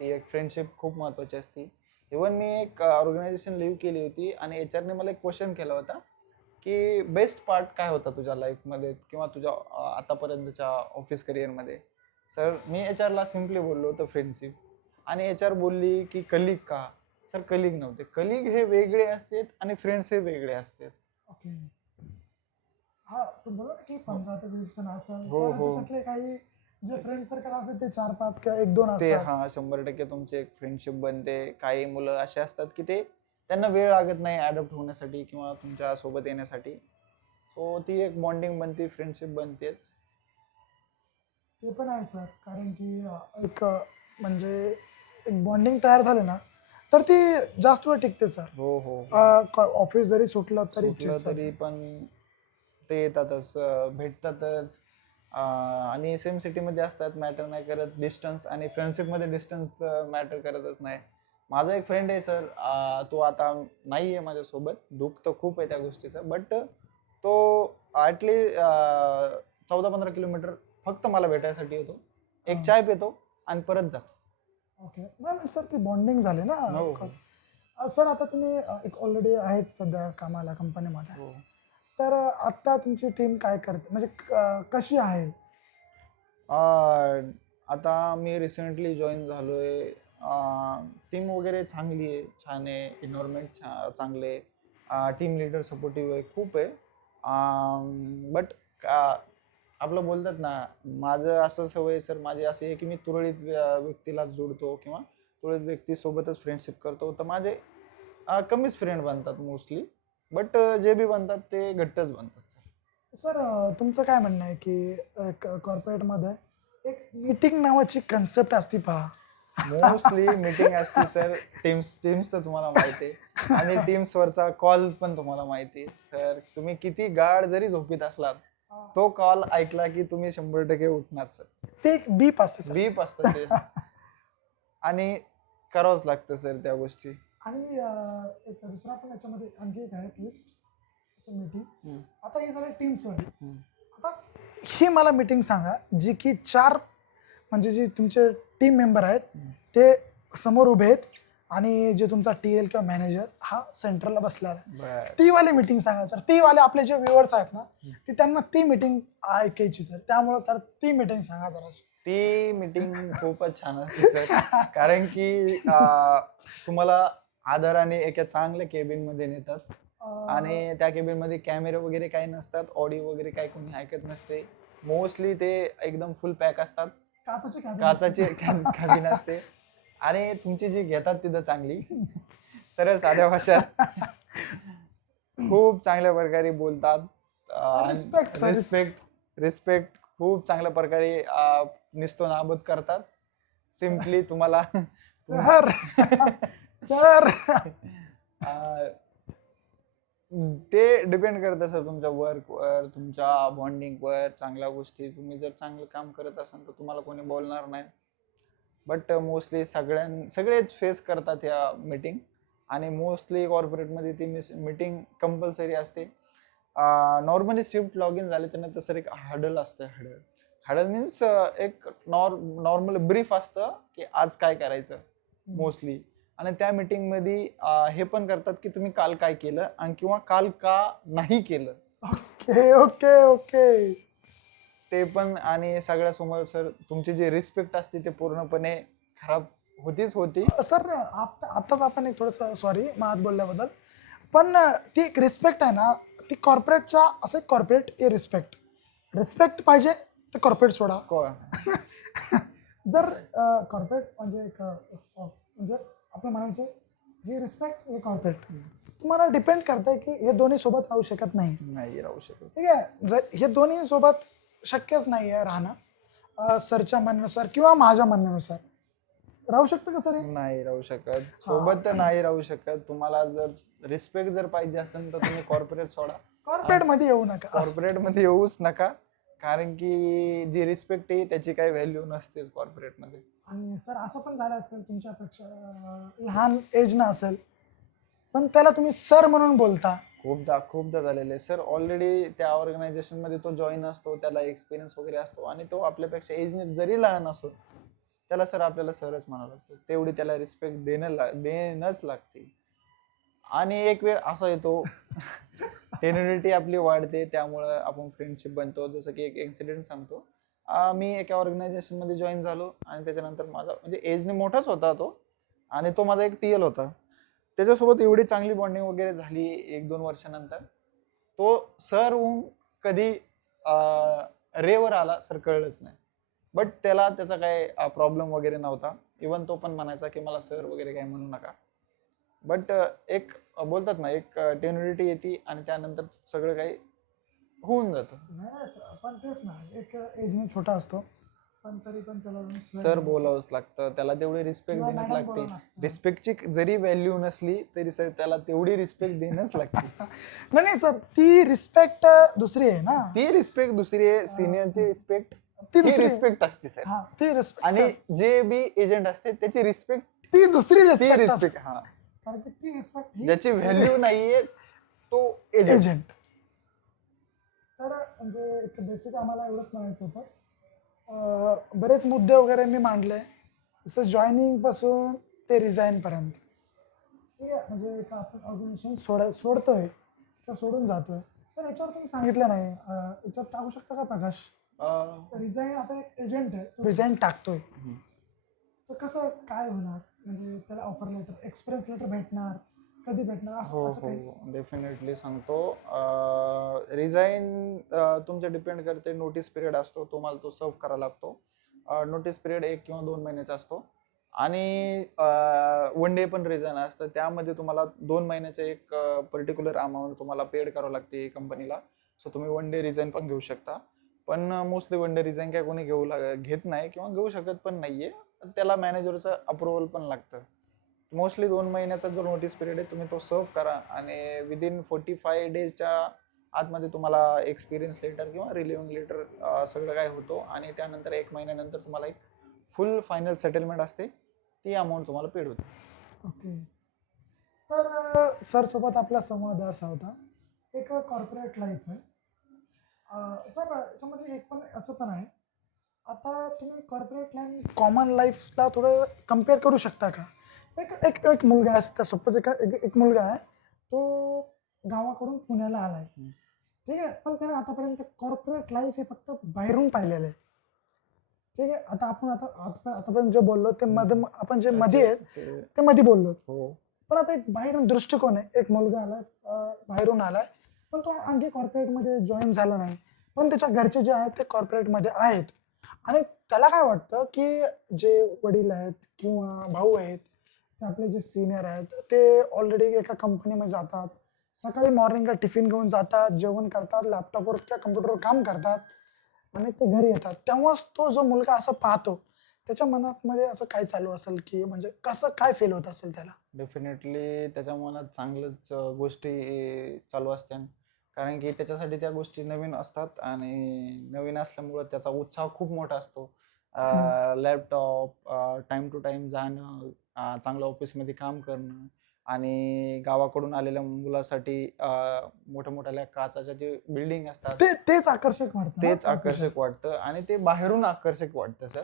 ती एक फ्रेंडशिप खूप महत्वाची असते. इवन मी एक ऑर्गनायझेशन लिव्ह केली होती आणि एचआरने मला एक क्वेश्चन केला होता की बेस्ट पार्ट काय होता तुझ्या लाईफमध्ये किंवा तुझ्या आतापर्यंतच्या ऑफिस करिअरमध्ये. सर मी एचआरला सिम्पली बोललो होतो फ्रेंडशिप. आणि एचआर बोलली की कलिग का. सर कलिग नव्हते, कलिग हे वेगळे असतात आणि फ्रेंड्स हे वेगळे असतात. ओके. हा, तुम्ही बोला ना की 15 ते 20 जण असेल, हो तर हो, त्याच्यातले काही जे फ्रेंड सर्कल असतात ते 4-5 किंवा 1-2 ते असतात. 100% तुमची एक फ्रेंडशिप बनते. काही मुलं असे असतात की त्यांना वेळ लागत नाही ॲडॉप्ट होण्यासाठी किंवा तुमच्या सोबत येण्यासाठी. सो ती एक बॉन्डिंग बनते, फ्रेंडशिप बनतेच. ते पण आहे सर, कारण की एक म्हणजे एक बॉन्डिंग तयार झाली ना तर ती जास्त वेळ टिकते सर. हो हो, ऑफिस जरी सुटलं तरी सुटलं तरी पण ते येतातच, भेटतातच. आणि सेम सिटीमध्ये असतात, मॅटर नाही करत डिस्टन्स. आणि फ्रेंडशिपमध्ये डिस्टन्स मॅटर करतच नाही. माझा एक फ्रेंड आहे सर, तो आता नाही आहे माझ्यासोबत, दुःख तर खूप आहे त्या गोष्टीचं. बट तो ॲटली 14-15 किलोमीटर फक्त मला भेटायसाठी येतो, एक हां. चाय पितो आणि परत जातो. ओके. नाही सर, ती बॉन्डिंग झाली ना. हो हो सर आता तुम्ही एक ऑलरेडी आहेत सध्या कामाला कंपनीमध्ये. हो. तर आता तुमची टीम काय करते, म्हणजे कशी आहे? आता मी रिसेंटली जॉईन झालोय. टीम वगैरे चांगली आहे, छान आहे. एन्व्हायरमेंट चांगले आहे. टीम लीडर सपोर्टिव्ह आहे, खूप आहे. बट आपलं बोलतात ना, माझं असं सवय सर माझी अशी आहे की मी तुरळीत व्यक्तीला जोडतो किंवा तुरळक व्यक्ती सोबतच फ्रेंडशिप करतो, तर माझे कमीच फ्रेंड बनतात मोस्टली. बट जे बी बनतात ते घट्टच बनतात सर. सर तुमचं काय म्हणणं आहे की कॉर्पोरेटमध्ये एक मीटिंग नावाची कन्सेप्ट असती पहा. मोस्टली मीटिंग असते सर. टीम्स टीम्स तर तुम्हाला माहिती आहे, आणि टीम्स वरचा कॉल पण तुम्हाला माहिती आहे सर. तुम्ही किती गाढ जरी झोपीत असलात, तो कॉल ऐकला की तुम्ही 100% उठणार सर. ते एक बीप असते sir. बीप असतं ते, आणि करावंच लागतं सर त्या गोष्टी. आणि एक दुसरा पण याच्यामध्ये आणखी एक आहे ट्विस्ट मीटिंग. हम्म. आता हे झाले टीम्सवर. हम्म. आता ही मला मीटिंग सांगा जी की 4 म्हणजे जे तुमचे टीम मेंबर आहेत ते समोर उभे आहेत आणि जे तुमचा टीएल किंवा मॅनेजर हा सेंटरला बसलेला आहे. बस. ती वाली मीटिंग सांगा सर. ती वाले आपले जे व्ह्युअर्स आहेत ना ती त्यांना ती मीटिंग ऐकायची सर. त्यामुळे तर ती मीटिंग सांगा जरा. ती मीटिंग खूपच छान असते सर. कारण की तुम्हाला आदराने एका चांगल्या केबिन मध्ये नेतात, आणि त्या केबिन मध्ये कॅमेरे वगैरे काही नसतात, ऑडिओ वगैरे काही कोणी ऐकत नसते. मोस्टली ते एकदम फुल पॅक असतात, काचाचे कॅबिन असते, आणि तुमची जी घेतात तिथं चांगली सरळ साध्या भाषात खूप चांगल्या प्रकारे बोलतात. Respect, sir. रिस्पेक्ट खूप चांगल्या प्रकारे निस्तो नाबूद करतात. सिम्पली तुम्हाला सर सर ते डिपेंड करतं सर तुमच्या वर्कवर, तुमच्या बॉन्डिंगवर. चांगल्या गोष्टी तुम्ही जर चांगलं काम करत असाल तर तुम्हाला कोणी बोलणार नाही. बट मोस्टली सगळेच फेस करतात या मीटिंग, आणि मोस्टली कॉर्पोरेटमध्ये ती मीटिंग कंपल्सरी असते. नॉर्मली शिफ्ट लॉग इन झाल्याच्या नंतर सर एक हडल असतं. हडल मीन्स एक नॉर्मल ब्रीफ असतं की आज काय करायचं मोस्टली. आणि त्या मीटिंग मध्ये हे पण करतात की तुम्ही काल काय केलं आणि किंवा काल का नाही केलं ओके ओके ओके. ते पण. आणि सगळ्यासमोर सर तुमची जी रिस्पेक्ट असते ते पूर्णपणे खराब होती. सर आताच आपण एक थोडस सॉरी मात बोलल्याबद्दल, पण ती एक रिस्पेक्ट आहे ना ती कॉर्पोरेटच्या असं कॉर्पोरेट ए रिस्पेक्ट पाहिजे तर कॉर्पोरेट सोडा. जर कॉर्पोरेट म्हणजे एक म्हणजे आपलं म्हणायचं हे रिस्पेक्ट हे कॉर्पोरेट तुम्हाला डिपेंड करतंय की हे दोन्ही सोबत राहू शकत नाही राहू शकत. ठीक आहे. जर हे दोन्ही सोबत शक्यच नाही आहे राहणं सरच्या म्हणण्यानुसार किंवा माझ्या म्हणण्यानुसार राहू शकतं का सर? नाही राहू शकत सोबत, तर नाही राहू शकत. तुम्हाला जर रिस्पेक्ट जर पाहिजे असेल तर तुम्ही कॉर्पोरेट सोडा. कॉर्पोरेट मध्ये येऊ नका. कॉर्पोरेट मध्ये येऊच नका, कारण की जी रिस्पेक्ट आहे त्याची काही व्हॅल्यू नसतेच कॉर्पोरेट मध्ये. आणि सर असं पण झालं असेल तुमच्यापेक्षा लहान एज ना असेल पण त्याला तुम्ही सर म्हणून बोलता. खूपदा झालेले सर. ऑलरेडी त्या ऑर्गनायझेशन मध्ये तो जॉईन असतो, त्याला एक्सपिरियन्स वगैरे असतो, आणि तो आपल्यापेक्षा एजने जरी लहान असतो त्याला सर आपल्याला सरच म्हणावं लागतं. तेवढी त्याला रिस्पेक्ट देणंच लागते. आणि एक वेळ असा येतो टेन्युरिटी आपली वाढते, त्यामुळं आपण फ्रेंडशिप बनतो. जसं की एक इन्सिडेंट सांगतो. मी एका ऑर्गनायझेशन मध्ये जॉईन झालो, आणि त्याच्यानंतर माझा म्हणजे एजने मोठाच होता तो, आणि तो माझा एक टीएल होता. त्याच्यासोबत एवढी चांगली बॉन्डिंग वगैरे झाली 1-2 वर्षानंतर. तो सर होऊन कधी रेवर आला सर कळलंच नाही. बट त्याला त्याचा काही प्रॉब्लेम वगैरे नव्हता. इवन तो पण म्हणायचा की मला सर वगैरे काही म्हणू नका. बट एक बोलतात ना, एक टेन्युरिटी येते, आणि त्यानंतर सगळं काही होऊन जातं. पण तेच ना एक एजने छोटा असतो पण तरी पण त्याला सर बोलावंच लागतं, त्याला तेवढी रिस्पेक्ट देण्यात लागते. रिस्पेक्टची जरी व्हॅल्यू नसली तरी सर त्याला तेवढी रिस्पेक्ट देणंच लागते. नाही सर ती रिस्पेक्ट दुसरी आहे ना. ती रिस्पेक्ट दुसरी आहे. सिनियरची रिस्पेक्ट ती ती दुसरी रिस्पेक्ट असते सर. ती रिस्पेक्ट आणि जे बी एजंट असते त्याची रिस्पेक्ट ती दुसरी ती रिस्पेक्ट रिस्पेक्ट हा, कारण की ती रिस्पेक्ट ज्याची व्हॅल्यू नाहीये तो एजंट. एजंट. तर म्हणजे एक बेसिक आम्हाला एवढंच म्हणायचं होतं. बरेच मुद्दे वगैरे मी मांडले, जसं जॉईनिंग पासून ते रिझाईन पर्यंत. ठीक आहे. म्हणजे एक आपण ऑर्गनायझेशन सोडतोय किंवा सोडून जातोय सर याच्यावर तुम्ही सांगितलं नाही. याच्यावर टाकू शकता का प्रकाश? रिझाईन आता एक एजंट आहे रिझाईन टाकतोय तर कसं काय होणार? म्हणजे त्याला ऑफर लेटर एक्सपिरियन्स लेटर भेटणार कधी भेटणार हो असं काही? हो डेफिनेटली सांगतो. रिझाईन तुमच्या डिपेंड करते. नोटीस पिरियड असतो, तुम्हाला तो सर्व करावा लागतो. नोटीस पिरियड 1 किंवा 2 महिन्याचा असतो. आणि वन डे पण रिझाईन असतं, त्यामध्ये तुम्हाला 2 महिन्याचे एक पर्टिक्युलर अमाऊंट तुम्हाला पेड करावं लागते कंपनीला. सो तुम्ही वन डे रिझाईन पण घेऊ शकता. पण मोस्टली वन डे रिझाईन काय कोणी घेत नाही किंवा घेऊ शकत पण नाहीये. त्याला मॅनेजरचं अप्रुव्हल पण लागतं. मोस्टली 2 महिन्याचा जो नोटीस पिरियड आहे तुम्ही तो सर्व करा आणि विदिन 45 डेजच्या आतमध्ये तुम्हाला एक्सपिरियन्स लेटर किंवा रिलिव्हिंग लेटर सगळं काय होतो आणि त्यानंतर 1 महिन्यानंतर तुम्हाला एक फुल फायनल सेटलमेंट असते, ती अमाऊंट तुम्हाला पेड होते. ओके. तर सर सोबत आपला संवाद असा होता, एक कॉर्पोरेट लाईफ आहे. सर याच्यामध्ये एक पण असं पण आहे, आता तुम्ही कॉर्पोरेट लाईफ कॉमन लाईफला थोडं कम्पेअर करू शकता का? एक एक एक मुलगा आहे, सपोज एक मुलगा आहे, तो गावाकडून पुण्याला आलाय, हम्म. ठीक आहे, पण त्याने आतापर्यंत कॉर्पोरेट लाईफ हे फक्त बाहेरून पाहिलेलं आहे. ठीक आहे, आता आपण आतापर्यंत जे बोललो ते मध्ये आपण जे मध्ये आहेत ते मध्ये बोललो. हो. पण आता एक बाहेरून दृष्टिकोन आहे, एक मुलगा आलाय, बाहेरून आलाय, पण तो आणखी कॉर्पोरेटमध्ये जॉईन झाला नाही, पण त्याच्या घरचे जे आहेत ते कॉर्पोरेटमध्ये आहेत आणि त्याला काय वाटतं की जे वडील आहेत किंवा भाऊ आहेत, ते आपले जे सिनियर आहेत, ते ऑलरेडी एका कंपनीमध्ये जातात, सकाळी मॉर्निंगला टिफिन घेऊन जातात, जेवण करतात, लॅपटॉपवर किंवा कम्प्युटरवर काम करतात आणि ते घरी येतात. तेव्हाच तो जो मुलगा असं पाहतो, त्याच्या मनामध्ये असं काय चालू असेल की म्हणजे कसं काय फील होत असेल त्याला? डेफिनेटली त्याच्या मनात चांगलंच गोष्टी चालू असत्या, कारण की त्याच्यासाठी त्या गोष्टी नवीन असतात आणि नवीन असल्यामुळं त्याचा उत्साह खूप मोठा असतो. लॅपटॉप टाइम टू टाइम जाणं, चांगलं ऑफिसमध्ये काम करणं आणि गावाकडून आलेल्या मुलासाठी मोठ्या मोठ्या काचाच्या जे बिल्डिंग असतात तेच आकर्षक वाटतं ना तेच ऑफिसला. आकर्षक वाटतं आणि ते बाहेरून आकर्षक वाटतं सर.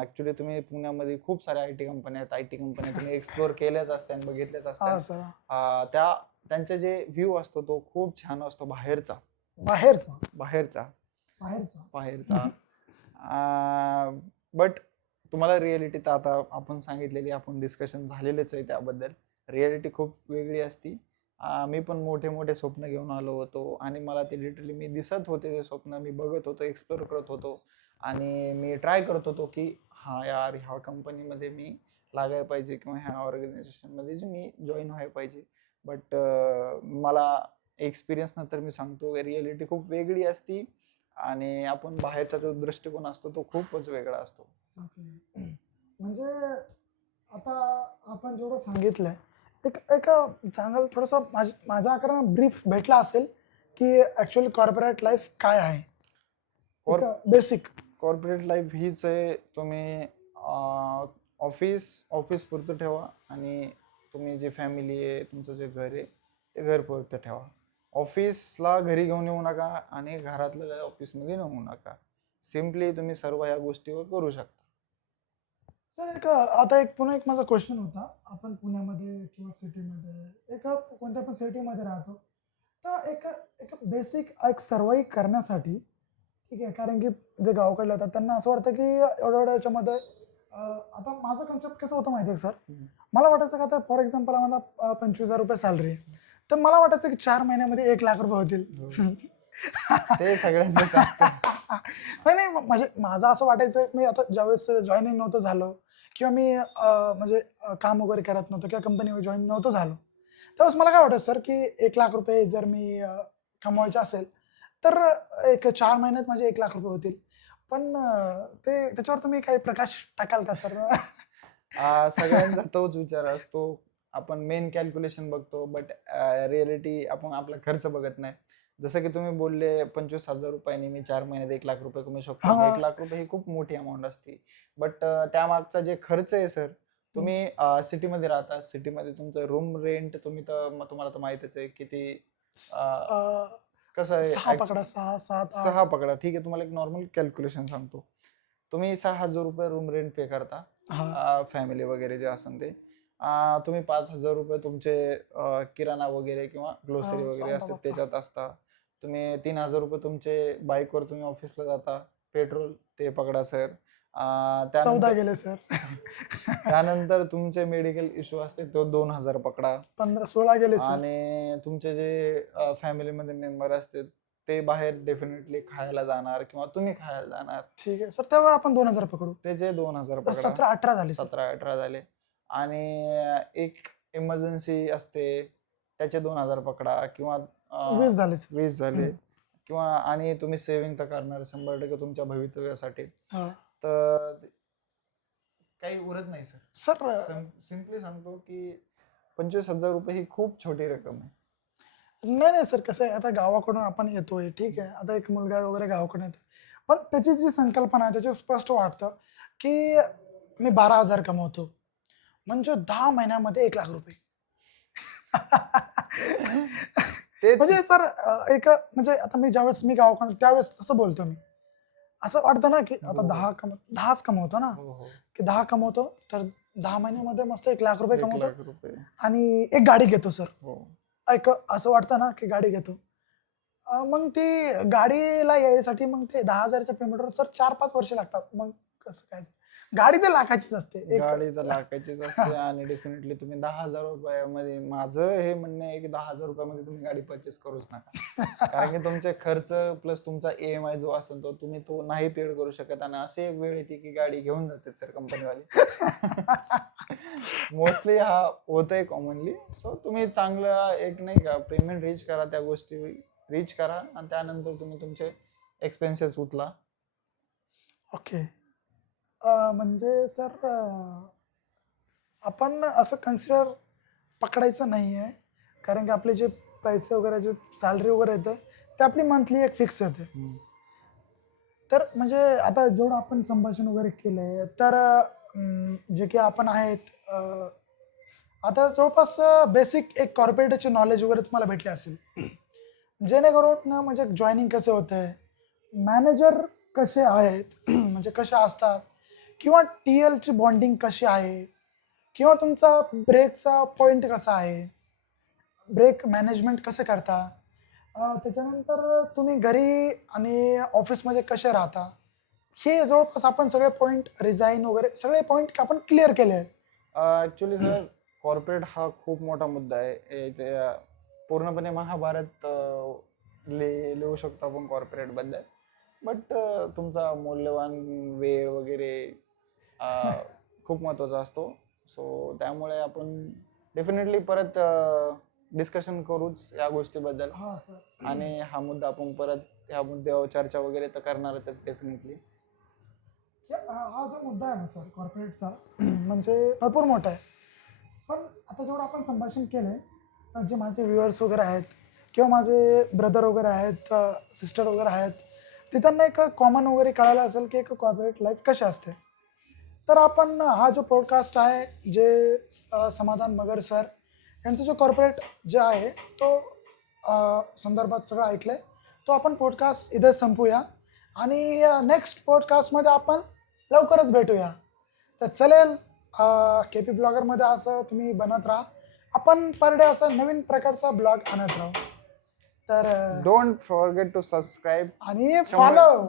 ऍक्च्युली तुम्ही पुण्यामध्ये खूप साऱ्या आय टी कंपन्या आहेत, आय टी कंपन्या तुम्ही एक्सप्लोर केल्याच असत्या आणि बघितल्याच हा असत्या. सर. त्यांचे जे व्ह्यू असतो तो खूप छान असतो बाहेरचा बाहेरचा बाहेरचा बाहेरचा बाहेरचा बट तुम्हाला रिअलिटी तर आता आपण सांगितलेली, आपण डिस्कशन झालेलेच आहे त्याबद्दल. रिअलिटी खूप वेगळी असती. मी पण मोठे मोठे स्वप्न घेऊन आलो होतो आणि मला ते लिटरली मी दिसत होते, ते स्वप्न मी बघत होतो, एक्सप्लोर करत होतो आणि मी ट्राय करत होतो की हा यार ह्या कंपनीमध्ये मी लागायला पाहिजे किंवा ह्या ऑर्गनायझेशनमध्ये जे मी जॉईन व्हायला पाहिजे. बट मला एक्सपिरियन्स नंतर मी सांगतो रिअलिटी खूप वेगळी असती आणि आपण बाहेरचा जो दृष्टिकोन असतो तो खूपच वेगळा असतो. ओके. म्हणजे आता आपण जेवढं सांगितलंय, एक एक चांगलं थोडंसं माझ्या आकारानं ब्रीफ भेटला असेल की ऍक्च्युअली कॉर्पोरेट लाईफ काय आहे, एक बेसिक. कॉर्पोरेट लाईफ हीच आहे, तुम्ही ऑफिस पुरतं ठेवा आणि तुम्ही जे फॅमिली आहे, तुमचं जे घर आहे ते घर पुरतं ठेवा. ऑफिसला घरी घेऊन येऊ नका आणि घरातलं ऑफिसमध्ये नेऊ नका. सिम्पली तुम्ही सर्व या गोष्टीवर करू शकता. सर आता पुन्हा एक माझा क्वेश्चन होता, आपण पुण्यामध्ये किंवा सिटीमध्ये कोणत्या पण सिटीमध्ये राहतो, तर एक बेसिक एक सर्वाईव्ह करण्यासाठी, ठीक आहे, कारण की जे गावाकडले येतात त्यांना असं वाटतं की एवढ्या एवढ्या याच्यामध्ये आता माझं कन्सेप्ट कसं होतं माहिती आहे सर, मला वाटायचं का आता फॉर एक्झाम्पल आम्हाला 25,000 रुपये सॅलरी आहे, तर मला वाटायचं की 4 महिन्यामध्ये 1 लाख रुपये होतील. ते सगळ्यांचंच असतं. नाही नाही, म्हणजे माझं असं वाटायचं, मी आता ज्यावेळेस जॉईनिंग नव्हतं झालो किंवा मी म्हणजे काम वगैरे करत नव्हतो किंवा कंपनीवर जॉईन नव्हतं झालो, त्यावेळेस मला काय वाटायचं सर की 1 लाख रुपये जर मी कमवायचे असेल तर एक 4 महिन्यात माझे 1 लाख रुपये होतील. पण ते त्याच्यावर तुम्ही काही प्रकाश टाकाल का सर? सगळ्यांचा तोच विचार असतो. आपण मेन कॅल्क्युलेशन बघतो, बट रिअलिटी आपण आपला खर्च बघत नाही. जसं की तुम्ही बोलले 25,000 रुपयांनी मी 4 महिन्यात 1 लाख रुपये कमवू शकतो. हा. 1 लाख रुपये ही खूप मोठी अमाऊंट असते. बट त्यामागचा जे खर्च आहे सर, तुम्ही सिटीमध्ये राहता, सिटीमध्ये तुमचं रूम रेंट तुम्हाला तर माहितीच आहे किती. अं, कसं आहे 6 पकडा, 6, 7, 8. 6 पकडा, ठीक आहे. तुम्हाला एक नॉर्मल कॅल्क्युलेशन सांगतो. तुम्ही 6,000 रुपये रूम रेंट पे करता, हा. फॅमिली वगैरे जे असेल ते. तुम्ही 5,000 रुपये तुमचे किराणा वगैरे किंवा ग्लोसरी वगैरे सांगा असते बाप्पा. त्याच्यात असता. तुम्ही 3,000 रुपये तुमचे बाईकवर तुम्ही ऑफिसला जाता, पेट्रोल ते पकडा सर. 14 त्यानंतर गेले सर. त्यानंतर तुमचे मेडिकल इश्यू असते तो 2,000 पकडा 15, 16 गेले सर. आणि तुमचे जे फॅमिलीमध्ये मेंबर असतात ते बाहेर डेफिनेटली खायला जाणार किंवा तुम्ही खायला जाणार, ठीक आहे सर, त्यावर आपण 2000 पकडू. त्याचे 2000 पकडा. 17-18 झाले सर. 17-18 झाले. आणि एक इमर्जन्सी असते, त्याचे 2000 पकडा किंवा 20 झाले सर. 20 झाले. हम्म. किंवा आणि तुम्ही सेव्हिंग तर करणार 100% तुमच्या भवितव्यासाठी, हा. तर काही उरत नाही सर. सर सिम्पली सांगतो की 25,000 रुपये ही खूप छोटी रक्कम आहे. नाही सर, कसं आहे, आता गावाकडून आपण येतोय, ठीक आहे, आता एक मुलगा वगैरे गावाकडून येतो, पण त्याची जी संकल्पना आहे त्याच्यावर स्पष्ट वाटतं की मी 12,000 कमवतो म्हणजे 10 महिन्यामध्ये 1 लाख रुपये. तेच म्हणजे सर एक म्हणजे आता मी ज्यावेळेस मी गावाकडून त्यावेळेस तसं बोलतो मी, असं वाटतं ना की आता हो. 10च कमवतो ना, हो हो की 10 कमवतो तर 10 महिन्यामध्ये मस्त 1 लाख रुपये 1 कमवतो लाख रुपये. आणि एक गाडी घेतो सर. हो एक असं वाटतं ना की गाडी घेतो. मग ती गाडीला यायसाठी मग ते 10,000च्या पेमेंटवर सर 4-5 वर्ष लागतात. मग कसं काय sir? गाडी तर लाखाचीच असते. गाडी तर लाखाचीच असते आणि डेफिनेटली तुम्ही 10,000 रुपयामध्ये, माझं हे म्हणणं आहे की 10,000 रुपयामध्ये तुम्ही गाडी परचेस करूच नका. कारण की तुमचे खर्च प्लस तुमचा EMI जो असेल तो तुम्ही तो नाही पेड करू शकत, आणि अशी एक वेळ येते की गाडी घेऊन जाते सर कंपनीवाले. मोस्टली हा होतंय कॉमनली. सो तुम्ही चांगलं एक नाही का पेमेंट रीच करा, त्या गोष्टी रीच करा, आणि त्यानंतर तुम्ही तुमचे एक्सपेन्सेस उचला. ओके. म्हणजे सर आपण असं कन्सिडर पकडायचं नाही आहे, कारण की आपले जे पैसे वगैरे जे सॅलरी वगैरे येतं ते आपली मंथली एक फिक्स येते. तर म्हणजे आता जेवढं आपण संभाषण वगैरे केलंय तर जे की आपण आहेत आता जवळपास बेसिक एक कॉर्पोरेटचे नॉलेज वगैरे तुम्हाला भेटले असेल, जेणेकरून ना म्हणजे जॉईनिंग कसे होते, मॅनेजर कसे आहेत, म्हणजे कसे असतात, किंवा TL ची बॉन्डिंग कशी आहे, किंवा तुमचा ब्रेकचा पॉइंट कसा आहे, ब्रेक मॅनेजमेंट कसं करता, त्याच्यानंतर तुम्ही घरी आणि ऑफिसमध्ये कसे राहता, हे जवळपास आपण सगळे पॉइंट रिझाईन वगैरे सगळे पॉइंट आपण क्लिअर केले आहेत. ऍक्च्युली सर कॉर्पोरेट हा खूप मोठा मुद्दा आहे. पूर्णपणे महाभारत लिहू शकतो आपण कॉर्पोरेट बद्दल. बट तुमचा मौल्यवान वेळ वगैरे खूप महत्वाचा असतो. सो त्यामुळे आपण डेफिनेटली परत डिस्कशन करूच या गोष्टीबद्दल, हा सर. आणि हा मुद्दा आपण परत ह्या मुद्द्यावर चर्चा वगैरे तर करणारच आहेत डेफिनेटली. हा जो मुद्दा आहे ना सर कॉर्पोरेटचा, म्हणजे भरपूर मोठा आहे. पण आता जेवढं आपण संभाषण केलंय, जे माझे व्ह्युअर्स वगैरे आहेत किंवा माझे ब्रदर वगैरे आहेत, सिस्टर वगैरे आहेत, ते त्यांना एक कॉमन वगैरे कळायला असेल की एक कॉर्पोरेट लाईफ कशी असते. तर आपण हा जो पॉडकास्ट आहे जे समाधान मगर सर यांचं जो कॉर्पोरेट जे आहे तो संदर्भात सगळं ऐकलंय, तो आपण पॉडकास्ट इथे संपूया आणि नेक्स्ट पॉडकास्टमध्ये आपण लवकरच भेटूया. तर चलेल, KP ब्लॉगरमध्ये असं तुम्ही बनत राहा, आपण पर डे असा नवीन प्रकारचा ब्लॉग आणत राहू. तर डोंट फॉरगेट टू सबस्क्राईब आणि फॉलो